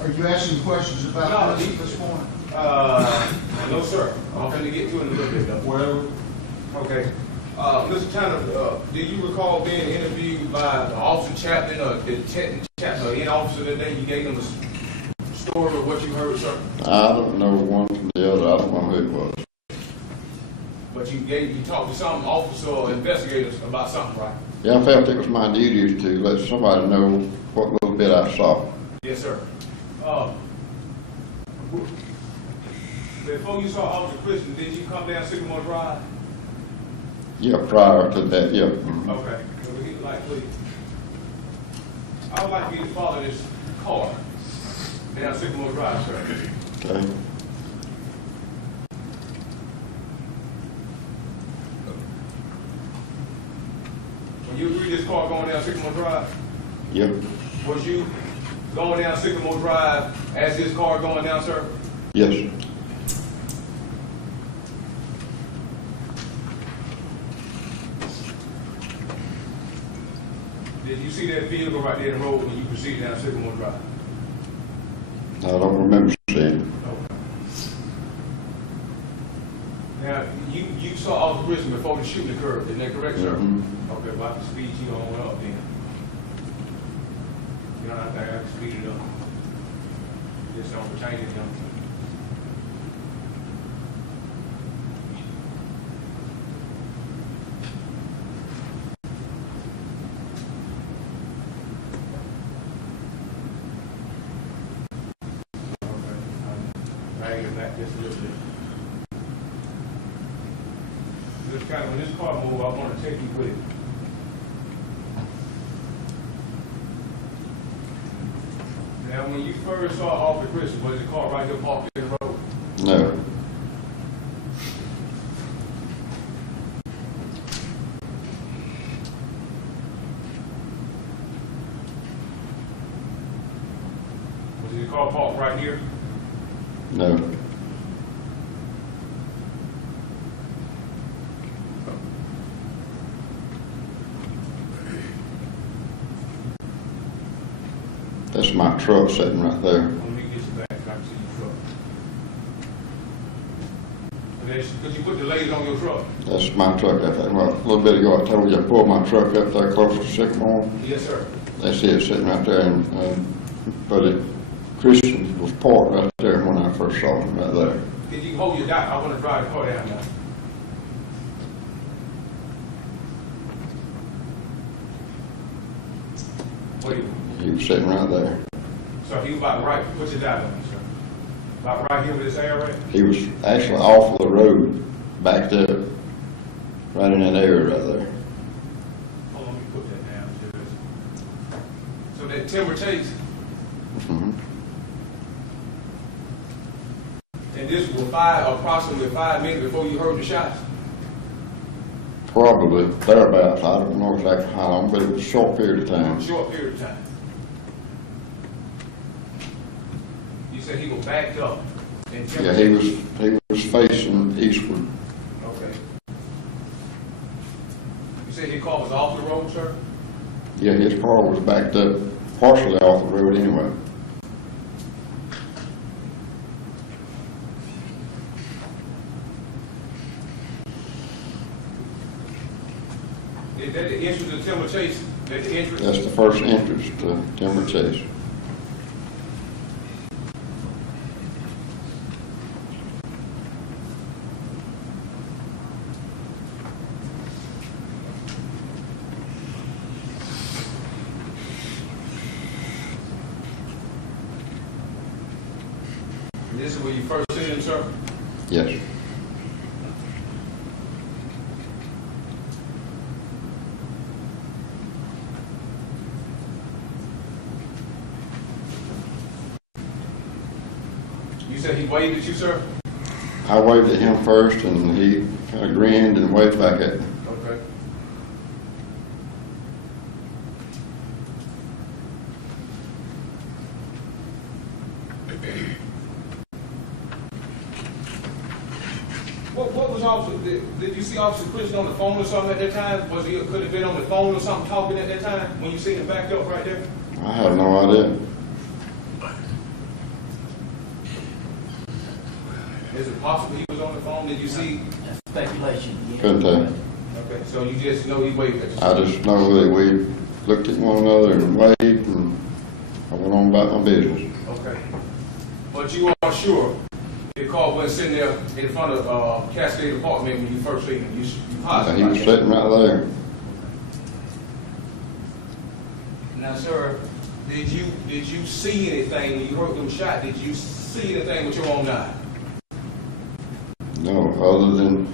are you asking questions about this morning? No, sir. I'm going to get to it in a little bit, though. Whatever. Okay. Mr. Tanner, do you recall being interviewed by Officer Chapman or Detective Chapman or any officer that day you gave them a story of what you heard, sir? I don't know one from the other. I don't know who it was. But you talked to some officer or investigators about something, right? Yeah, I felt it was my duty to let somebody know what little bit I saw. Yes, sir. Before you saw Officer Christian, did you come down Sycamore Drive? Yeah, prior to that, yeah. Okay. Can we get the light, please? I would like for you to follow this car down Sycamore Drive, sir. Okay. When you agree this car going down Sycamore Drive, Yep. was you going down Sycamore Drive as this car going down, sir? Yes. Did you see that vehicle right there in the road when you proceeded down Sycamore Drive? I don't remember seeing it. Okay. Now, you saw Officer Christian before the shooting occurred, isn't that correct, sir? Mhm. Okay, well, I can speed you on up then. You know, I think I can speed it up. Just don't pertain to them. Just a little bit. This kind of, when this car move, I want to take you with it. Now, when you first saw Officer Christian, was the car right here parked in the road? No. Was the car parked right here? No. That's my truck sitting right there. Let me get you back, I can see your truck. Could you put the ladies on your truck? That's my truck up there. Well, a little bit ago, I told you I pulled my truck up there close to Sycamore. Yes, sir. That's it, sitting right there, but Christian was parked right there when I first saw him, right there. Can you hold your dock? I want to drive the car down now. What do you? He was sitting right there. So he was about right. What's your dock on, sir? About right here with this area, right? He was actually off of the road, backed up, right in that area right there. Hold on, let me put that down. So that timber chase, Mhm. and this was approximately 5 minutes before you heard the shots? Probably thereabouts. I don't know exactly how long, but it was a short period of time. Short period of time. You said he was backed up. And Yeah, he was facing eastward. Okay. You said his car was off the road, sir? Yeah, his car was backed up, partially off the road anyway. Is that the entrance to Timber Chase? That's the entrance? That's the first entrance to Timber Chase. And this is where you first seen him, sir? Yes. You said he waved at you, sir? I waved at him first, and he kind of grinned and waved back at me. Okay. What was Officer, did you see Officer Christian on the phone or something at that time? Was he, could have been on the phone or something talking at that time when you seen him backed up right there? I have no idea. Is it possible he was on the phone? Did you see? That's speculation. Yeah. Couldn't tell. Okay, so you just know he waved at you? I just know that we looked at one another and waved, and I went on about my business. Okay. But you are sure the car wasn't sitting there in front of Cascade Apartment when you first seen him? You positive? He was about that? sitting right there. Now, sir, did you see anything when you heard them shot? Did you see anything with your own eye? No, other than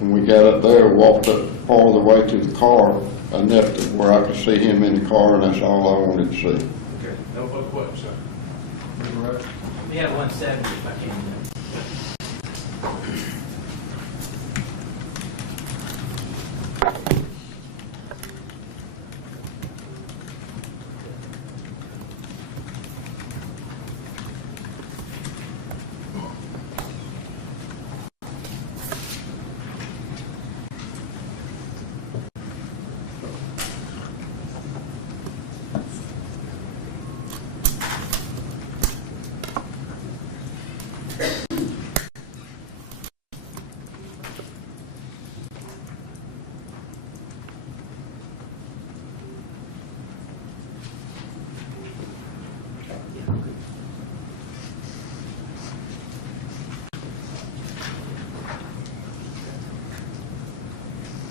when we got up there, walked up all the way to the car, enough to where I could see him in the car, and that's all I wanted to see. Okay, no further questions, sir. We have 170 if I can.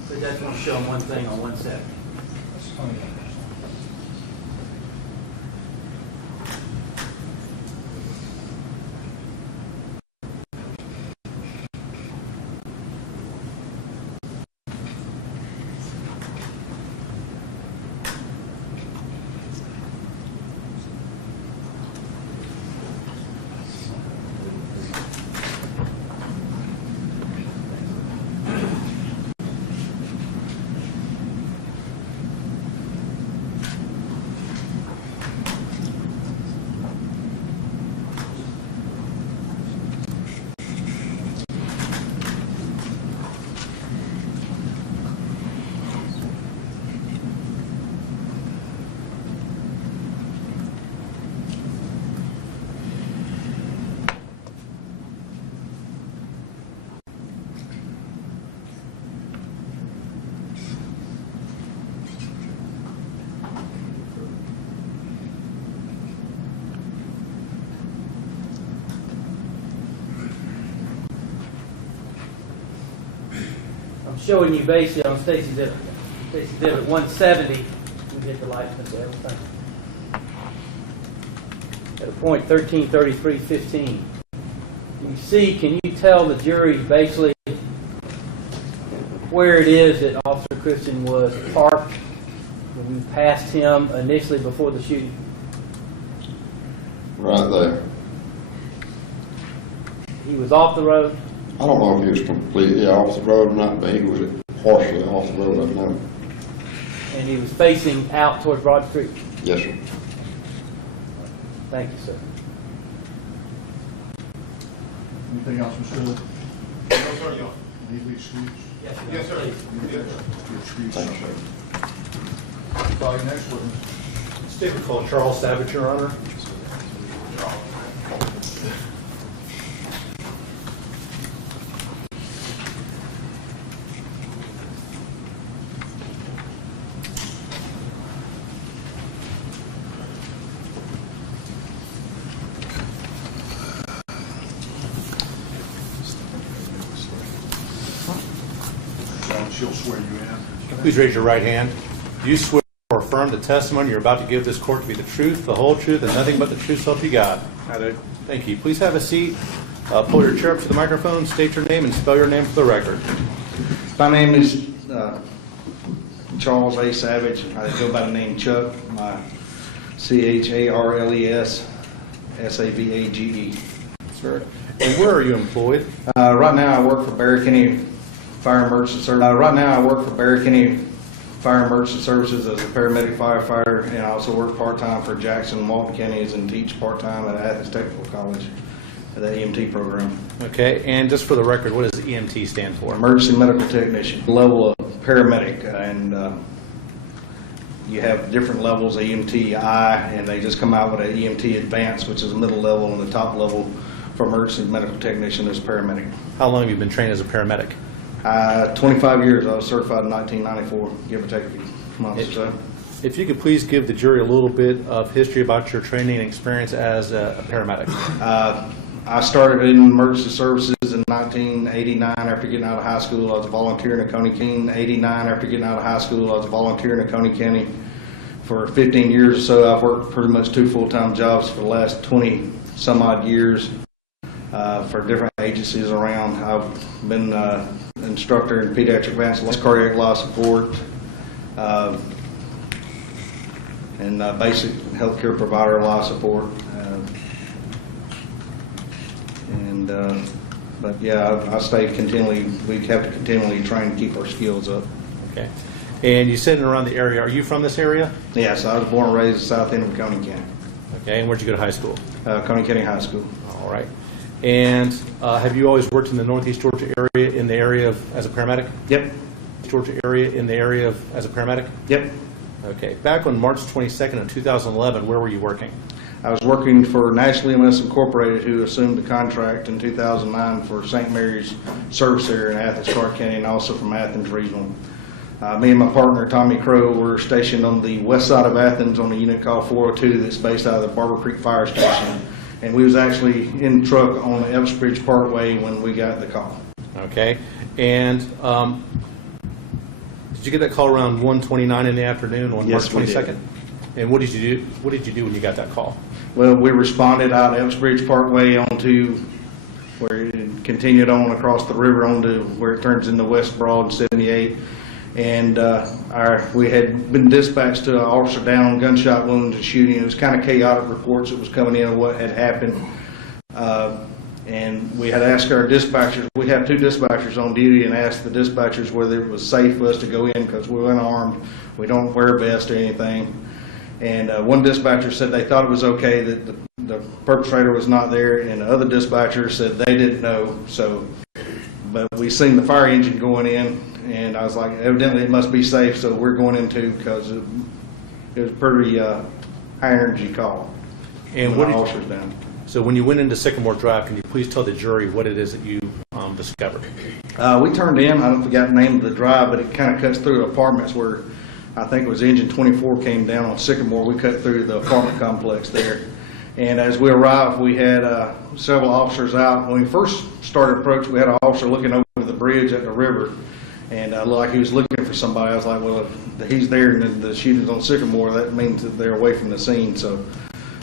So that's going to show them one thing on 170. showing you basically on Stacy's exhibit 170, we hit the license and everything. At a point 13:33:15. You see, can you tell the jury basically where it is that Officer Christian was parked when we passed him initially before the shooting? Right there. He was off the road. I don't know if he was completely off the road or not, but he was partially off the road, I know. And he was facing out towards Broad Street. Yes, sir. Thank you, sir. Anything else, Mr. Hood? No, sir, Your Honor. Need to be excused? Yes, Yes, sir. please. Yes, sir. You're excused. Thanks, sir. Call your next witness. Statement called Charles Savage, Your Honor. She'll swear you in. Please raise your right hand. Do you swear or affirm the testimony you're about to give this court to be the truth, the whole truth, and nothing but the truth, so help you God? I do. Thank you. Please have a seat. Pull your chair up to the microphone, state your name, and spell your name for the record. My name is Charles A. Savage. I go by the name Chuck. My CHARLES SAVAGE. Sir. And where are you employed? Right now, I work for Barry County Fire Emergency Services. Services as a paramedic firefighter, and I also work part-time for Jackson and Walton counties and teach part-time at Athens Technical College at the EMT program. Okay. And just for the record, what does EMT stand for? Emergency Medical Technician, level of paramedic, and you have different levels, EMT I, and they just come out with an EMT Advanced, which is a middle level, and the top level for Emergency Medical Technician is paramedic. How long have you been trained as a paramedic? 25 years. I was certified in 1994, give or take a few months or so. If you could please give the jury a little bit of history about your training and experience as a paramedic. I started in emergency services in 1989 after getting out of high school. I was a volunteer in Coney County. 89 after getting out of high school, I was a volunteer in Coney County. For 15 years or so, I've worked pretty much 2 full-time jobs for the last 20 some odd years for different agencies around. I've been instructor in pediatric advanced cardiac law support, and basic healthcare provider law support. But yeah, I stay continually, we have to continually try and keep our skills up. Okay. And you said around the area, are you from this area? Yes, I was born and raised in south end of Coney County. Okay, and where'd you go to high school? Coney County High School. All right. And have you always worked in the Northeast Georgia area in the area of as a paramedic? Yep. Georgia area in the area of as a paramedic? Yep. Okay. Back on March 22nd of 2011, where were you working? I was working for National EMS Incorporated, who assumed the contract in 2009 for St. Mary's service area in Athens, Clark County, and also from Athens Regional. Me and my partner, Tommy Crow, were stationed on the west side of Athens on a unit called 402 that's based out of the Barber Creek Fire Station. And we was actually in the truck on the Epsbridge Parkway when we got the call. Okay. And did you get that call around 1:29 in the afternoon on Yes, March we 22nd? did. And what did you do? What did you do when you got that call? Well, we responded out Epsbridge Parkway onto where it continued on across the river onto where it turns into West Broad and 78. And we had been dispatched to an officer down, gunshot wounds and shooting. It was kind of chaotic reports that was coming in of what had happened. And we had asked our dispatchers, we have 2 dispatchers on duty, and asked the dispatchers whether it was safe for us to go in because we were unarmed. We don't wear a vest or anything. And one dispatcher said they thought it was okay that the perpetrator was not there, and the other dispatcher said they didn't know. So, but we seen the fire engine going in, and I was like, evidently it must be safe, so we're going in too because it was a pretty high energy call. And what did officers down? So when you went into Sycamore Drive, can you please tell the jury what it is that you discovered? We turned in, I don't forget the name of the drive, but it kind of cuts through the apartments where I think it was engine 24 came down on Sycamore. We cut through the apartment complex there. And as we arrived, we had several officers out. When we first started approaching, we had an officer looking over the bridge at the river. and looked like he was looking for somebody. I was like, well, if he's there and the shooting's on Sycamore, that means that they're away from the scene. So,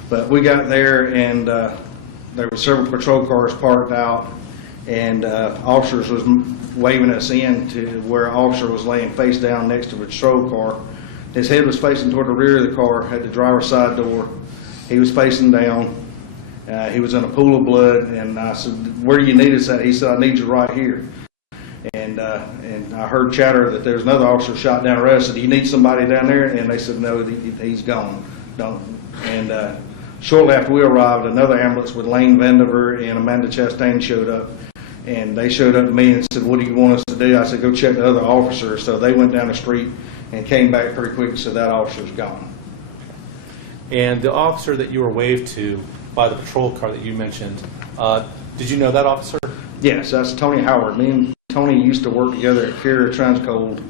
but we got there, and there were several patrol cars parked out, and officers was waving us in to where an officer was laying face down next to a patrol car. His head was facing toward the rear of the car, had the driver's side door. He was facing down. He was in a pool of blood, and I said, "Where do you need us at?" He said, "I need you right here." And I heard chatter that there was another officer shot down the road. I said, "Do you need somebody down there?" And they said, "No, he's gone." Don't. And shortly after we arrived, another ambulance with Lane Vandiver and Amanda Chastain showed up. And they showed up to me and said, "What do you want us to do?" I said, "Go check the other officers." So they went down the street and came back pretty quick and said, "That officer's gone." And the officer that you were waved to by the patrol car that you mentioned, did you know that officer? Yes, that's Tony Howard. Me and Tony used to work together at Carrier Transcold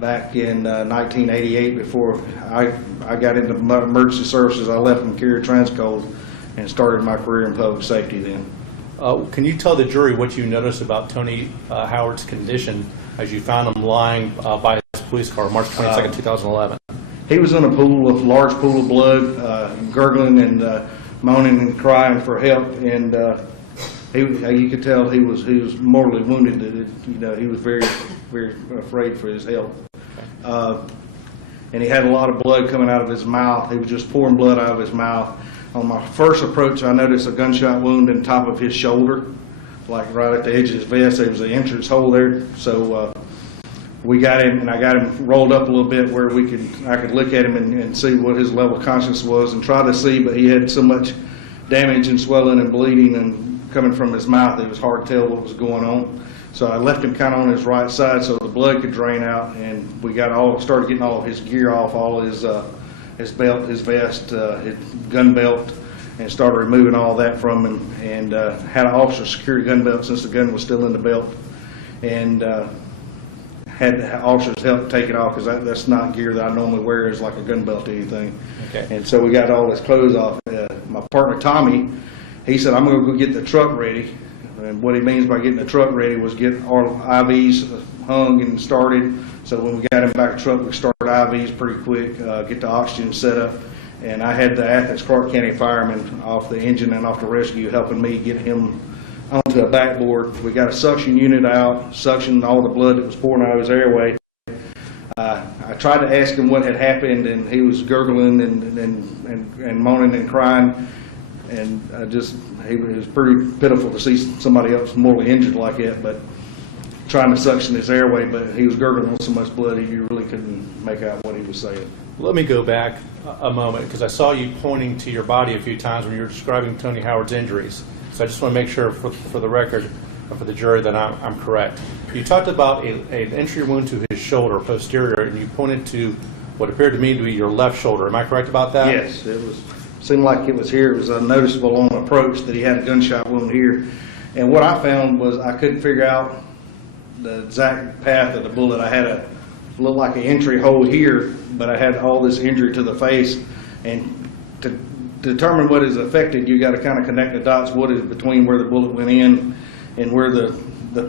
back in 1988 before I got into emergency services. I left from Carrier Transcold and started my career in public safety then. Can you tell the jury what you noticed about Tony Howard's condition as you found him lying by his police car March 22nd, 2011? He was in a large pool of blood, gurgling and moaning and crying for help, and you could tell he was mortally wounded. He was very, very afraid for his health. And he had a lot of blood coming out of his mouth. He was just pouring blood out of his mouth. On my first approach, I noticed a gunshot wound in top of his shoulder, like right at the edge of his vest. There was an entrance hole there. So we got him, and I got him rolled up a little bit where I could look at him and see what his level of conscience was and try to see, but he had so much damage and swelling and bleeding and coming from his mouth, it was hard to tell what was going on. So I left him kind of on his right side so the blood could drain out, and we started getting all of his gear off, all his belt, his vest, his gun belt, and started removing all that from him, and had an officer secure the gun belt since the gun was still in the belt, and had officers help take it off because that's not gear that I normally wear as like a gun belt or anything. Okay. And so we got all his clothes off. My partner Tommy, he said, "I'm going to go get the truck ready." And what he means by getting the truck ready was get our IVs hung and started. So when we got him back to the truck, we started IVs pretty quick, get the oxygen set up. And I had the Athens Clark County fireman off the engine and off the rescue helping me get him onto a backboard. We got a suction unit out, suctioned all the blood that was pouring out of his airway. I tried to ask him what had happened, and he was gurgling and moaning and crying. And it was pretty pitiful to see somebody else mortally injured like that, but trying to suction his airway, but he was gurgling with so much blood you really couldn't make out what he was saying. Let me go back a moment because I saw you pointing to your body a few times when you were describing Tony Howard's injuries. So I just want to make sure for the record, for the jury, that I'm correct. You talked about an entry wound to his shoulder, posterior, and you pointed to what appeared to me to be your left shoulder. Am I correct about that? Yes, seemed like it was here. It was noticeable on approach that he had a gunshot wound here. And what I found was I couldn't figure out the exact path of the bullet. I had looked like an entry hole here, but I had all this injury to the face. And to determine what is affected, you got to kind of connect the dots. What is between where the bullet went in and where the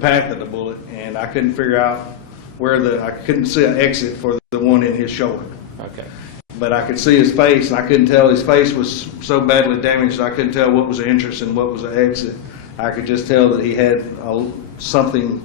path of the bullet? And I couldn't figure out I couldn't see an exit for the one in his shoulder. Okay. But I could see his face, and I couldn't tell. His face was so badly damaged, I couldn't tell what was the entrance and what was the exit. I could just tell that he had something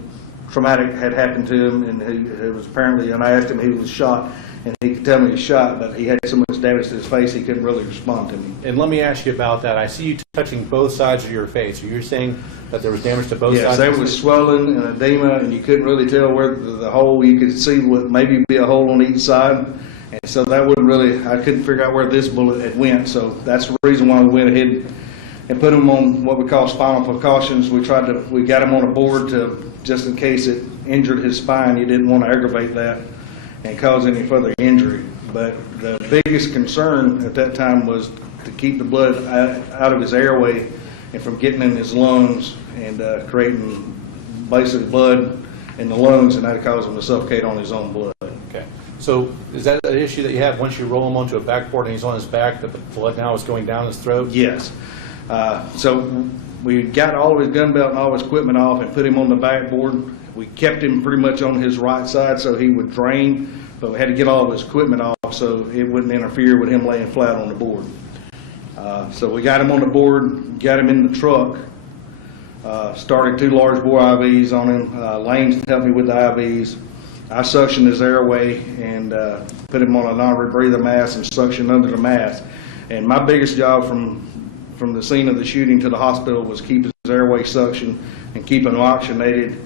traumatic had happened to him, and it was apparently, and I asked him, he was shot, and he could tell me he was shot, but he had so much damage to his face, he couldn't really respond to me. And let me ask you about that. I see you touching both sides of your face. Are you saying that there was damage to both sides? Yes, there was swelling and edema, and you couldn't really tell where the hole, you could see what maybe be a hole on each side. And so that wouldn't really, I couldn't figure out where this bullet had went. So that's the reason why we went ahead and put him on what we call spinal precautions. We got him on a board just in case it injured his spine. You didn't want to aggravate that and cause any further injury. But the biggest concern at that time was to keep the blood out of his airway and from getting in his lungs and creating basic blood in the lungs, and that caused him to suffocate on his own blood. Okay. So is that an issue that you have once you roll him onto a backboard and he's on his back, that the blood now is going down his throat? Yes. So we got all of his gun belt and all his equipment off and put him on the backboard. We kept him pretty much on his right side so he would drain, but we had to get all of his equipment off so it wouldn't interfere with him laying flat on the board. So we got him on the board, got him in the truck, started 2 large bore IVs on him. Lane's helped me with the IVs. I suctioned his airway and put him on a non-rebreather mask and suctioned under the mask. And my biggest job from the scene of the shooting to the hospital was keep his airway suctioned and keep him oxygenated.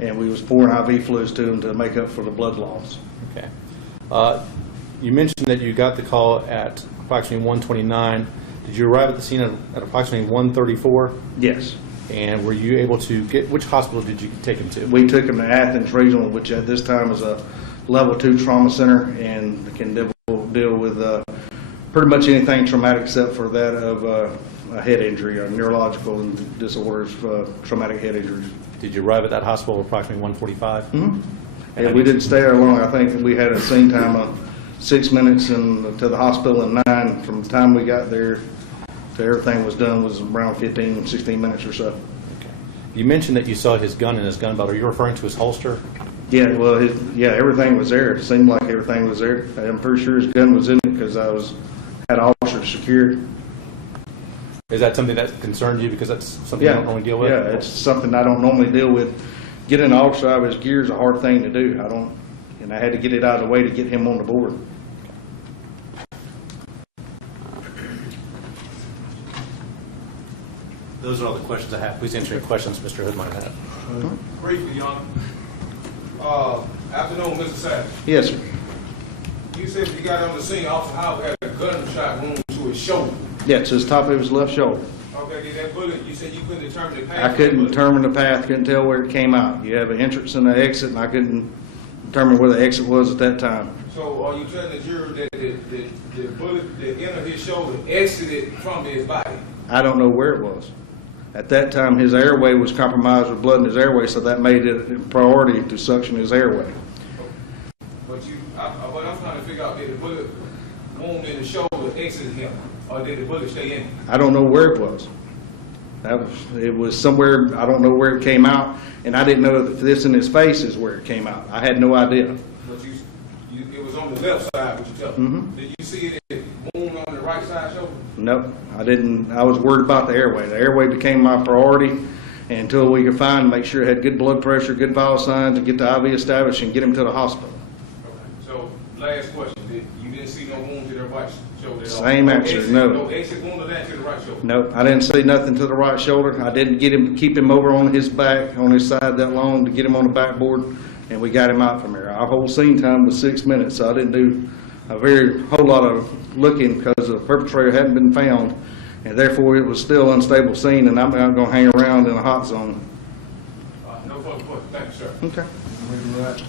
And we was pouring IV fluids to him to make up for the blood loss. Okay. You mentioned that you got the call at approximately 1:29. Did you arrive at the scene at approximately 1:34? Yes. And were you able to get, which hospital did you take him to? We took him to Athens Regional, which at this time is a level 2 trauma center and can deal with pretty much anything traumatic except for that of a head injury, or neurological disorders, traumatic head injuries. Did you arrive at that hospital approximately 1:45? Mm-hmm. And we didn't stay there long. I think we had a scene time of 6 minutes and to the hospital in 9. From the time we got there to everything was done was around 15, 16 minutes or so. Okay. You mentioned that you saw his gun in his gun belt. Are you referring to his holster? Yeah, well, everything was there. It seemed like everything was there. I'm pretty sure his gun was in it because had officers secured. Is that something that concerned you because that's something you don't normally deal with? Yeah, it's something I don't normally deal with. Getting an officer out of his gear is a hard thing to do. And I had to get it out of the way to get him on the board. Those are all the questions I have. Please answer any questions Mr. Hood might have. Briefly, Your Honor. Afternoon, Mr. Savage. Yes, sir. You said you got on the scene, Officer Howard had a gunshot wound to his shoulder. Yeah, to his top of his left shoulder. Okay, did that bullet, you said you couldn't determine the path? I couldn't determine the path, couldn't tell where it came out. You have an entrance and an exit, and I couldn't determine where the exit was at that time. So are you telling the jury that the bullet that entered his shoulder exited from his body? I don't know where it was. At that time, his airway was compromised with blood in his airway, so that made it a priority to suction his airway. But what I'm trying to figure out, did the bullet wound in the shoulder exit him, or did the bullet stay in him? I don't know where it was. It was somewhere, I don't know where it came out, and I didn't know if this in his face is where it came out. I had no idea. But it was on the left side, what you tell me. Mm-hmm. Did you see it wound on the right side shoulder? Nope, I didn't. I was worried about the airway. The airway became my priority, and until we could make sure it had good blood pressure, good vital signs, and get the IV established and get him to the hospital. Okay. So, last question, you didn't see no wound to the right shoulder at all? Same answer, no. No exit wound or that to the right shoulder? Nope, I didn't see nothing to the right shoulder. I didn't keep him over on his back, on his side that long to get him on the backboard, and we got him out from there. Our whole scene time was 6 minutes, so I didn't do a whole lot of looking because the perpetrator hadn't been found, and therefore it was still unstable scene, and I'm not going to hang around in a hot zone. No further questions. Thank you, sir. Okay.